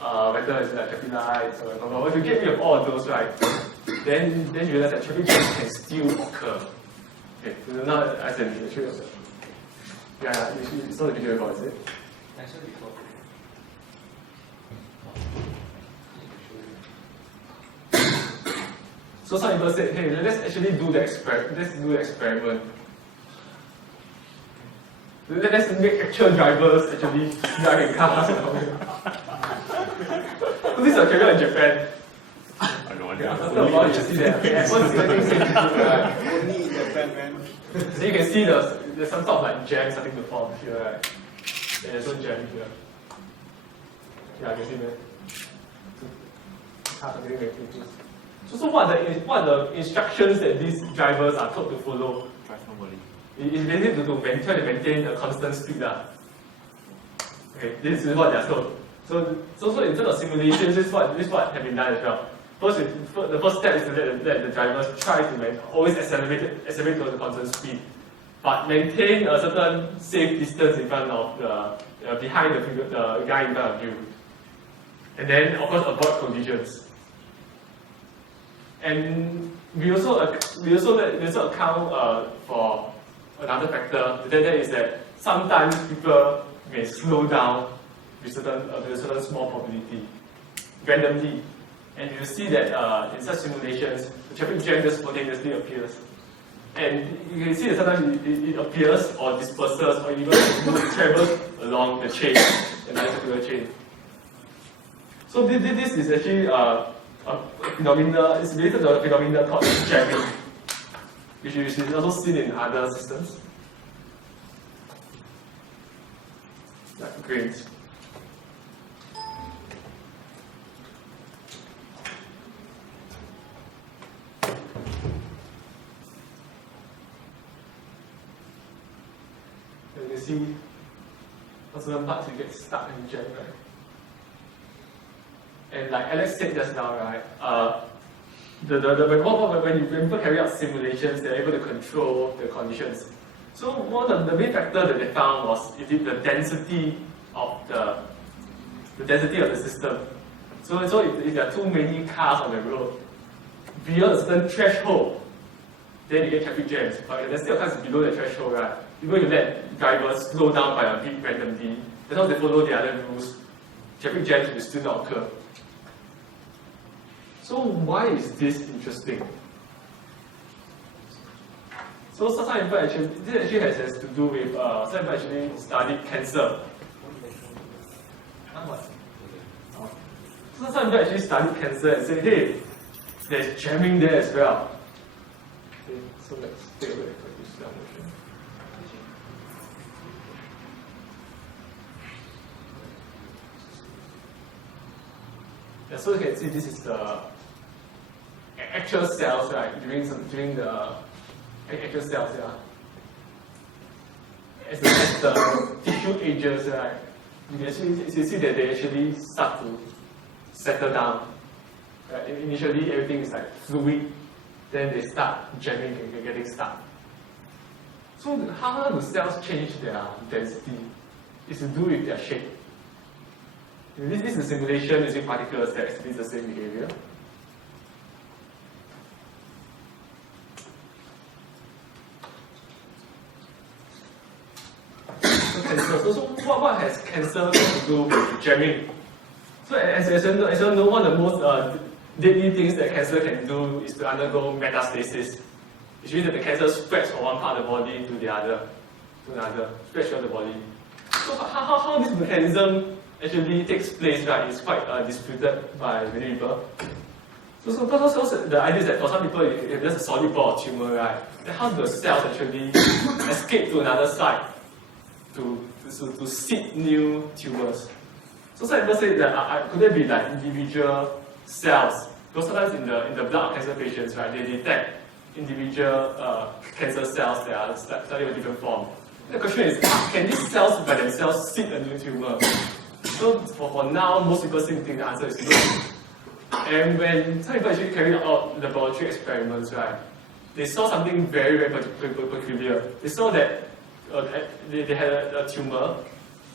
Whether it's like traffic lights or whatever. If you get rid of all of those, right, then you realize that traffic jams can still occur. Okay, so now as in the truth. Yeah, you saw the video about it. I saw before. So some people said, hey, let's actually do the experiment. Let's make actual drivers actually drive in cars. So this is a career in Japan. I don't want After a while, you see that Apple's getting safe to do, right? Only in Japan, man. So you can see there's some sort of like jam starting to form here, right? And there's no jam here. Yeah, I can see that. Cars are getting very confused. So what are the instructions that these drivers are told to follow? Drive normally. It's basically to try to maintain a constant speed. Okay, this is what they are told. So in terms of simulation, this is what has been done as well. The first step is to let the drivers try to always accelerate to a constant speed, but maintain a certain safe distance in front of behind the guy in front of you, and then of course avoid collisions. And we also account for another factor. That is that sometimes people may slow down with a certain small probability randomly, and you see that in such simulations, the traffic jam just spontaneously appears. And you can see that sometimes it appears or disperses or even travels along the chain, the particular chain. So this is actually a phenomena. It's related to a phenomena called jamming, which is also seen in other systems, like grains. You can see for certain parts you get stuck in jam, right? And like Alex said just now, right? When people carry out simulations, they're able to control the conditions. So one of the main factor that they found was the density of the density of the system. So if there are too many cars on the road, beyond a certain threshold, then you get traffic jams. But if there's still cars below the threshold, right? Even if you let drivers slow down by a bit randomly, as long as they follow the other rules, traffic jams will still not occur. So why is this interesting? So some people actually, this actually has to do with, some people actually studied cancer. So some people actually studied cancer and say, hey, there's jamming there as well. Okay, so let's take a look at this motion. Yeah, so you can see this is the actual cells, right? During the actual cells, yeah. As the tissue ages, right? You can see that they actually start to settle down. Right? Initially, everything is like fluid. Then they start jamming and getting stuck. So how do cells change their density? It's to do with their shape. This is a simulation using particles that exhibit the same behavior. So what has cancer to do with jamming? So as you know, one of the most deadly things that cancer can do is to undergo metastasis, which means that the cancer spreads from one part of the body to another, spreads throughout the body. So how this mechanism actually takes place, right, is quite disputed by many people. So the idea is that for some people, if there's a solid ball of tumor, right, then how do the cells actually escape to another site to seed new tumors? So some people say that could there be like individual cells? Because sometimes in the blood of cancer patients, right, they detect individual cancer cells that are slightly of a different form. The question is, can these cells by themselves seed a new tumor? So for now, most people seem to think the answer is no. And when some people actually carried out laboratory experiments, right, they saw something very, very peculiar. They saw that they had a tumor,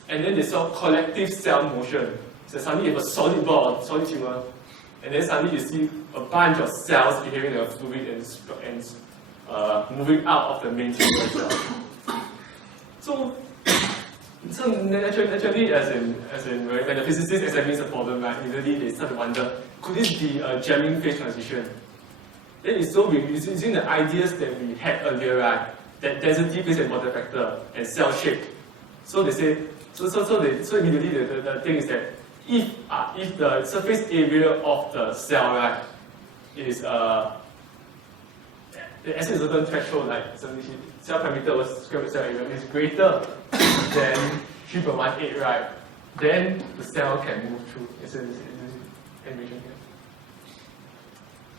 and then they saw collective cell motion. So suddenly you have a solid ball, solid tumor, and then suddenly you see a bunch of cells behaving like a fluid and moving out of the main tumor cell. So naturally, as in when the physicist examines a problem, right, immediately they start to wonder, could this be a jamming phase transition? Then it's so using the ideas that we had earlier, right, that density plays an important factor and cell shape. So they say, so immediately the thing is that if the surface area of the cell, right, is the essence of a certain threshold, like cell parameter over square cell area is greater than 3.18, right, then the cell can move through. It's animation here.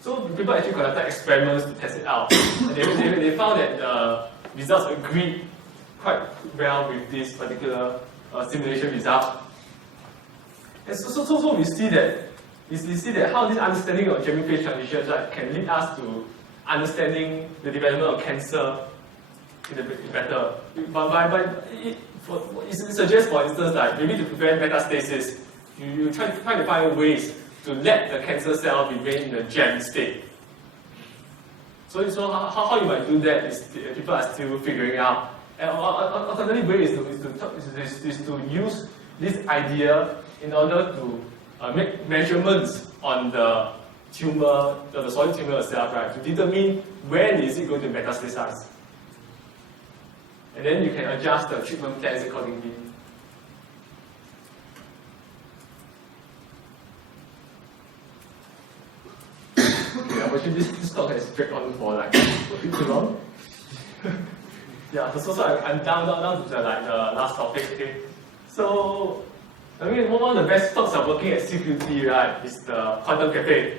So people actually conducted experiments to test it out. And they found that the results agreed quite well with this particular simulation result. And so we see that how this understanding of jamming phase transitions, right, can lead us to understanding the development of cancer better. But it suggests, for instance, like maybe to prevent metastasis, you try to find ways to let the cancer cell remain in a jammed state. So how you might do that is people are still figuring out. And alternative way is to use this idea in order to make measurements on the tumor, the solid tumor itself, right, to determine when is it going to metastasize. And then you can adjust the treatment plans accordingly. Okay, unfortunately this talk has dragged on for like a bit too long. Yeah, so I'm down to the last topic. Okay, so I mean one of the best talks of working at CQT, right, is the Quantum Cafe.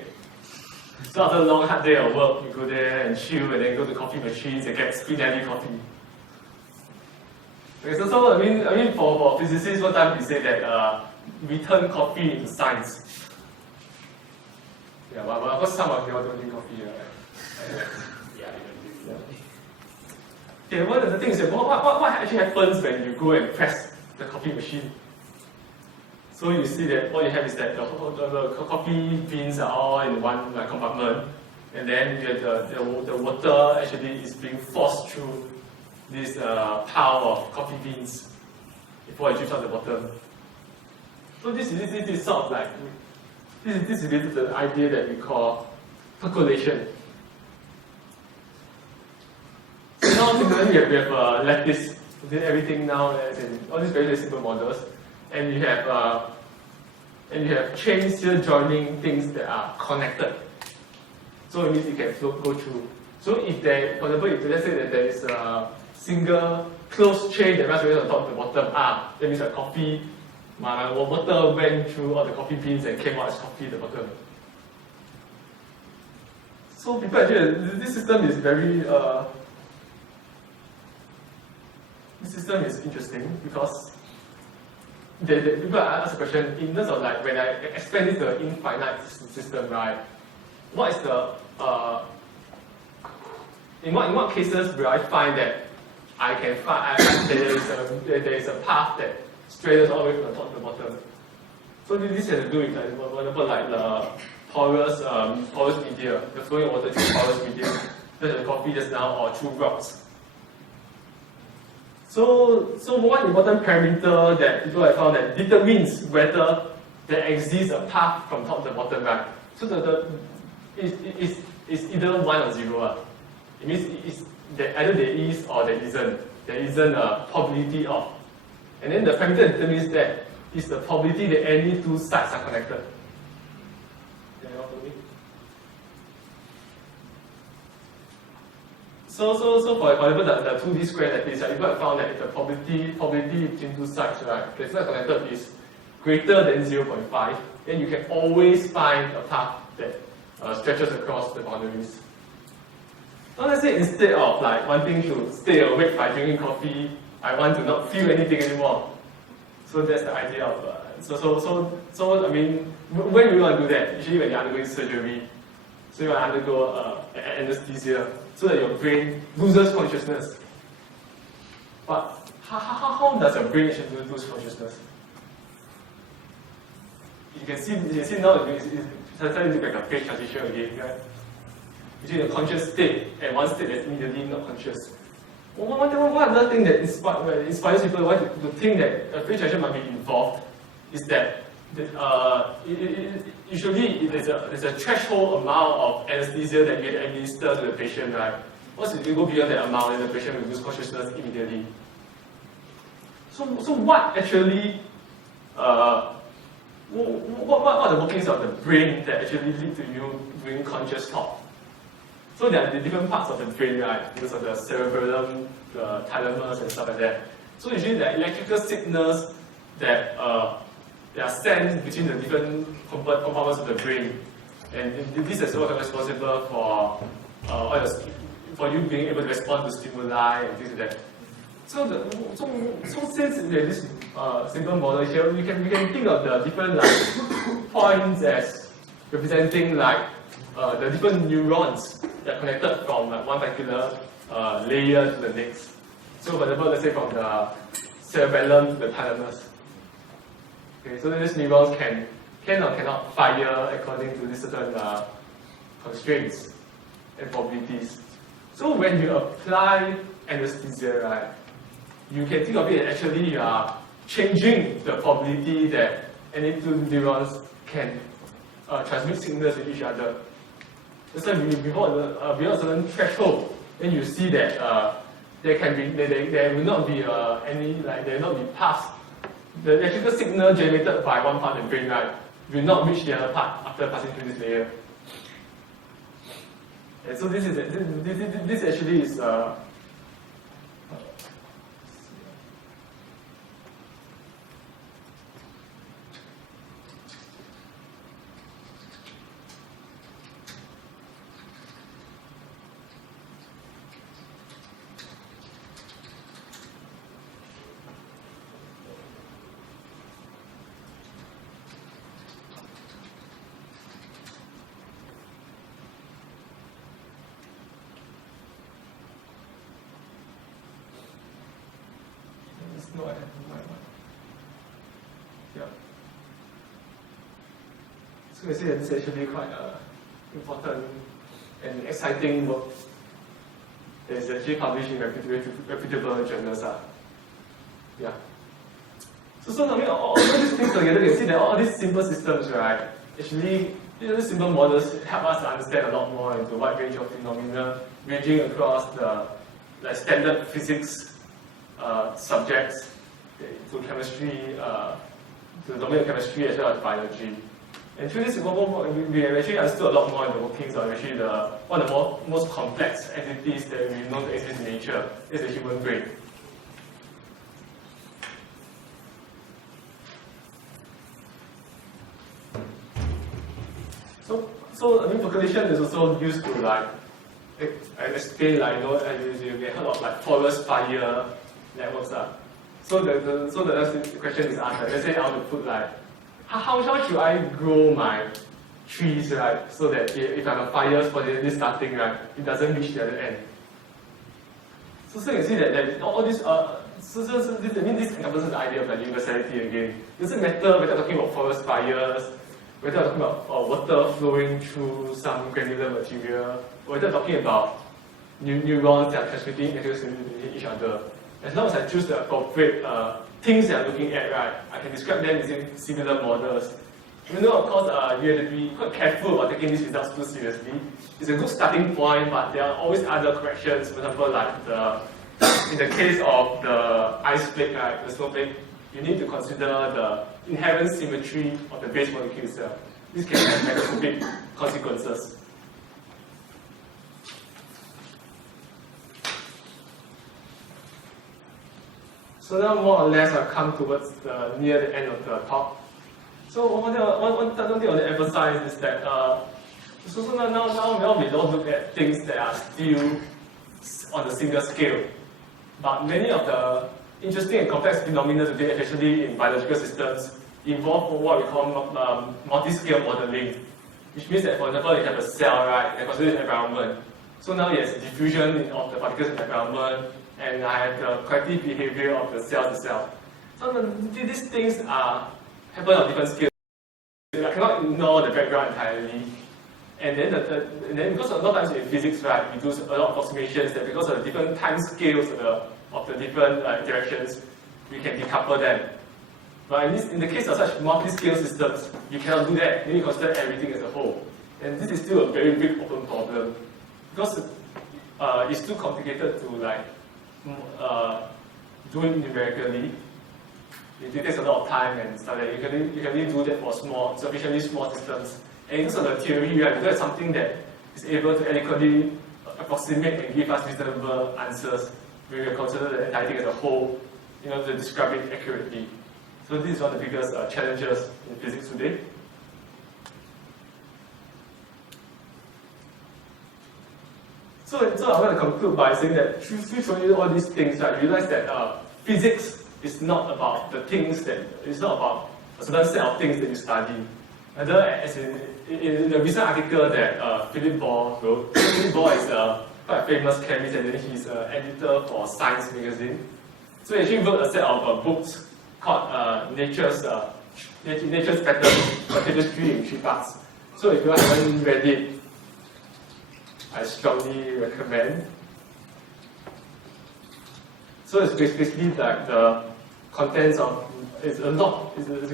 So after a long hard day of work, you go there and chill, and then go to coffee machines and get screen heavy coffee. Okay, so I mean for physicists, one time we say that we turn coffee into science. Yeah, but of course some of you all don't drink coffee, right? Yeah. Okay, one of the things is what actually happens when you go and press the coffee machine. So you see that what you have is that the coffee beans are all in one compartment, and then the water actually is being forced through this pile of coffee beans before it drips out the bottom. So this is sort of like this is related to the idea that we call percolation. So now similarly we have lattice. We did everything now as in all these very simple models, and you have chains here joining things that are connected. So it means it can go through. So if there, for example, if let's say that there is a single closed chain that runs from the top to the bottom, that means that coffee, my water went through all the coffee beans and came out as coffee at the bottom. So people actually, this system is very, this system is interesting because people ask a question in terms of like when I expand this to an infinite system, right? What is the in what cases will I find that I can find there is a path that straightens all the way from the top to the bottom? So this has to do with, like, for example, like the porous media, the flowing water through porous media, such as coffee just now, or through rocks. So one important parameter that people have found that determines whether there exists a path from top to bottom, right? So it's either 1 or 0. It means either there is or there isn't. There isn't a probability of. And then the parameter that determines that is the probability that any two sides are connected. Can you all follow me? So for example, the 2D square lattice, right, people have found that if the probability between two sides, right, that's not connected is greater than 0.5, then you can always find a path that stretches across the boundaries. So let's say instead of like wanting to stay awake by drinking coffee, I want to not feel anything anymore. So that's the idea of so I mean, when you want to do that? Usually when you're undergoing surgery, so you want to undergo anesthesia, so that your brain loses consciousness. But how does your brain actually lose consciousness? You can see now it's starting to look like a phase transition again, right? Between a conscious state and one state that's immediately not conscious. One other thing that inspires people to think that a phase transition might be involved is that usually there's a threshold amount of anesthesia that you administer to the patient, right? Once you go beyond that amount, then the patient will lose consciousness immediately. So what actually, what are the workings of the brain that actually lead to you doing conscious thought? So there are the different parts of the brain, right? Because of the cerebellum, the thalamus, and stuff like that. So usually there are electrical signals that they are sent between the different compartments of the brain, and this is what is responsible for you being able to respond to stimuli and things like that. So since there's this simple model here, we can think of the different points as representing the different neurons that are connected from one particular layer to the next. So for example, let's say from the cerebellum to the thalamus. Okay, so these neurons can or cannot fire according to these certain constraints and probabilities. So when you apply anesthesia, right, you can think of it as actually you are changing the probability that any two neurons can transmit signals to each other. That's why beyond a certain threshold, then you see that there will not be there will not be paths. The electrical signal generated by one part of the brain, right, will not reach the other part after passing through this layer. And so this actually is So you see that this is actually quite important and exciting work that is actually published in reputable journals. Yeah. So looking at all these things together, you can see that all these simple systems, right, actually, these simple models help us to understand a lot more into a wide range of phenomena, ranging across the standard physics subjects, to chemistry, to the domain of chemistry as well as biology. And through this we have actually understood a lot more in the workings of actually one of the most complex entities that we know to exist in nature is the human brain. So percolation is also used to explain you get heard of forest fire networks. So the next question is asked, let's say I want to put how should I grow my trees, right? So that if I have a fire spontaneously starting, right, it doesn't reach the other end. So you can see that all this this encompasses the idea of universality again. It doesn't matter whether we're talking about forest fires, whether we're talking about water flowing through some granular material, or whether we're talking about neurons that are transmitting electricity to each other. As long as I choose the appropriate things that I'm looking at, right, I can describe them using similar models. Even though, of course, you have to be quite careful about taking these results too seriously. It's a good starting point, but there are always other corrections. For example, in the case of the ice flake, right, the snowflake, you need to consider the inherent symmetry of the base molecule itself. This can have microscopic consequences. So now more or less I've come towards near the end of the talk. So one thing I want to emphasize is that now we don't look at things that are still on a single scale. But many of the interesting and complex phenomena today, especially in biological systems, involve what we call multi-scale modeling. Which means that, for example, you have a cell, right, and consider its environment. So now yes, diffusion of the particles in the environment, and I have the collective behavior of the cells itself. So these things happen on different scales. I cannot ignore the background entirely. And then because a lot of times in physics, right, we do a lot of approximations that because of the different time scales of the different interactions, we can decouple them. But in the case of such multi-scale systems, you cannot do that. You need to consider everything as a whole. And this is still a very big open problem because it's too complicated to do it numerically. It takes a lot of time and stuff. You can only do that for sufficiently small systems. And because of the theory, right, that's something that is able to adequately approximate and give us reasonable answers when we consider the entire thing as a whole, to describe it accurately. So this is one of the biggest challenges in physics today. So I'm going to conclude by saying that through showing you all these things, right, you realize that physics is not about the things it's not about a certain set of things that you study. Rather, as in the recent article that Philip Ball wrote, Philip Ball is quite a famous chemist and then he's an editor for Science magazine. So he actually wrote a set of books called Nature's Patterns for Chemistry in 3 parts. So if you haven't read it, I strongly recommend. So it's basically like the contents of it's a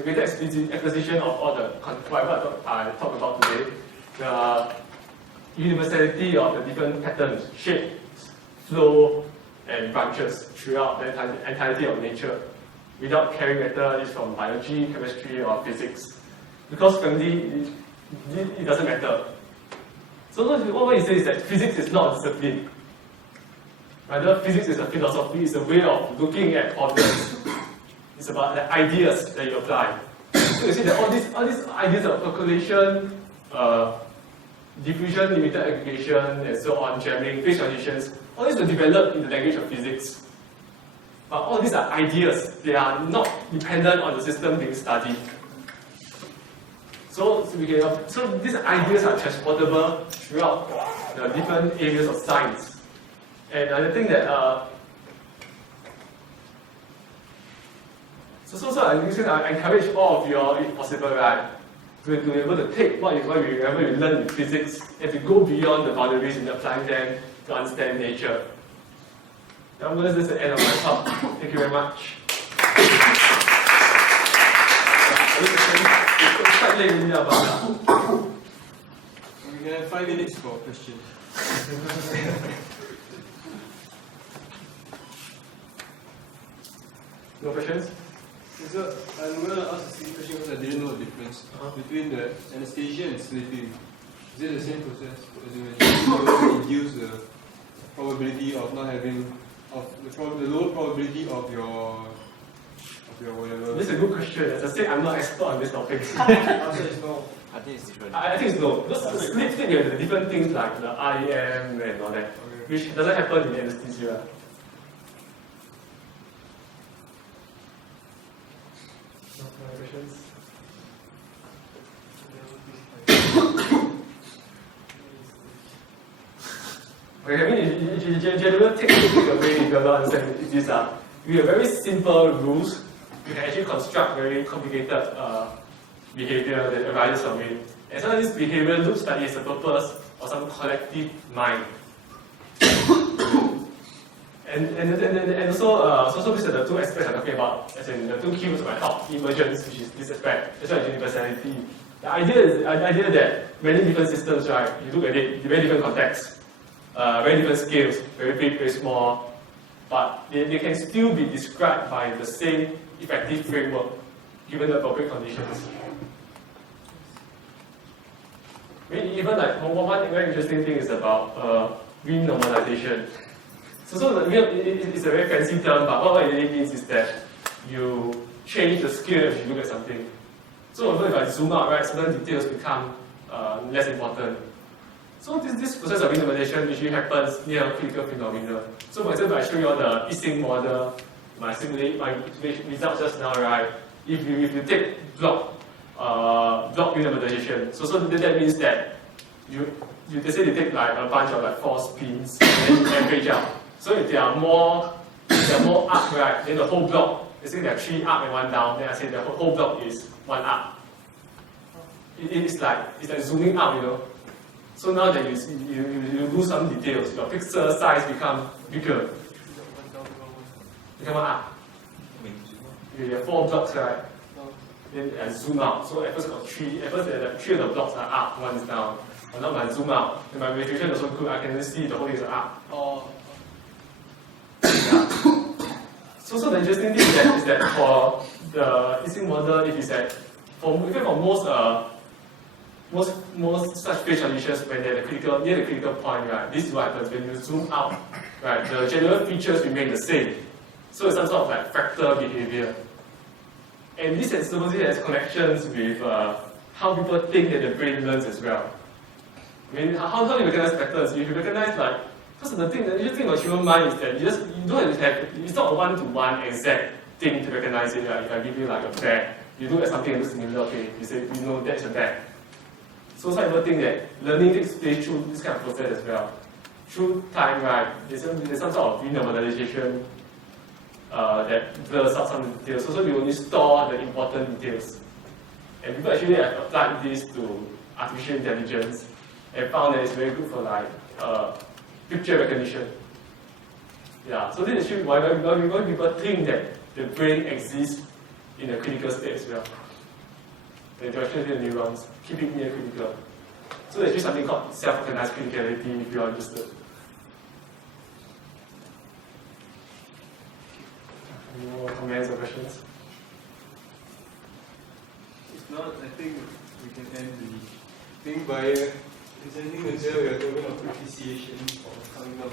greater exposition of all the whatever I talked about today. The universality of the different patterns, shapes, flow, and branches throughout the entirety of nature, without caring whether it's from biology, chemistry, or physics. Because frankly, it doesn't matter. So what he says is that physics is not a discipline. Rather, physics is a philosophy, it's a way of looking at problems. It's about the ideas that you apply. So you see that all these ideas of percolation, diffusion, limited aggregation, and so on, jamming, phase transitions, all these were developed in the language of physics. But all these are ideas. They are not dependent on the system being studied. So these ideas are transportable throughout the different areas of science. And I think that I encourage all of you, if possible, right, to be able to take whatever we learn in physics and to go beyond the boundaries and applying them to understand nature. Now, this is the end of my talk. Thank you very much. It's quite late in here, but We have 5 minutes for questions. no questions? So I'm going to ask the same question because I didn't know the difference between the anesthesia and sleeping. Is it the same process? As in when you induce the probability of not having, the lower probability of your whatever? This is a good question. As I said, I'm not expert on this topic. Answer is no. I think it's different. I think it's no. Because sleeping, you have the different things like the REM and all that, which doesn't happen in anesthesia. No questions? Okay, I mean, in general, take it away if you're not understanding these are. We have very simple rules. We can actually construct very complicated behavior that arises from it. And some of this behavior looks like it has a purpose or some collective mind. and also these are the two aspects I'm talking about, as in the two keywords of my talk, emergence, which is this aspect, as well as universality. The idea that many different systems, right, you look at it, very different contexts, very different scales, very big, very small, but they can still be described by the same effective framework, given the appropriate conditions. I mean, even like one very interesting thing is about renormalization. So it's a very fancy term, but what it really means is that you change the scale as you look at something. So if I zoom out, right, certain details become less important. So this process of renormalization usually happens near critical phenomena. So for example, I show you all the Ising model, my results just now, right? If you take block renormalization, so that means that they say they take like a bunch of like 4 spins and then you average out. So if there are more up, right, then the whole block, they say there are 3 up and 1 down, then I say the whole block is 1 up. It's like zooming out, you know. So now that you lose some details, your pixel size become bigger. Become 1 up. You have 4 blocks, right? Then I zoom out. So at first got 3. At first like 3 of the blocks are up, 1 is down. And now when I zoom out, and my resolution is also good, I can see the whole thing is up. Yeah. So the interesting thing is that for the Ising model, it is that for most such phase transitions, when they're near the critical point, right, this is what happens when you zoom out, right, the general features remain the same. So it's some sort of like fractal behavior. And this supposedly has connections with how people think that the brain learns as well. I mean, how do you recognize patterns? If you recognize like, because the interesting thing about human mind is that you don't have, it's not a one-to-one exact thing to recognize it. Right? If I give you like a bear, you look at something that looks similar, okay, you say, you know that's a bear. So some people think that learning takes place through this kind of process as well. Through time, right, there's some sort of renormalization that blurs out some details. So we only store the important details. And people actually have applied this to artificial intelligence and found that it's very good for like picture recognition. Yeah, so this is actually why people think that the brain exists in a critical state as well. The interaction between the neurons, keep it near critical. So there's actually something called self-organized criticality if you are interested. Any more comments or questions? If not, I think we can end the thing by presenting until we are talking about appreciation or coming up.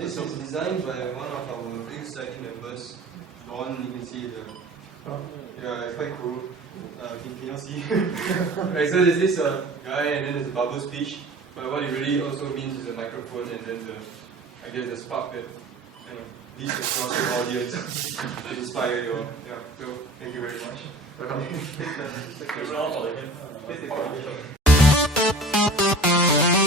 This is designed by one of our big society members. You can see yeah, it's quite cool. Can you see? Right, so there's this guy, and then there's a bubble speech. But what it really also means is a microphone, and then I guess the spark that kind of leads across the audience to inspire you all. Yeah. So thank you very much. Welcome.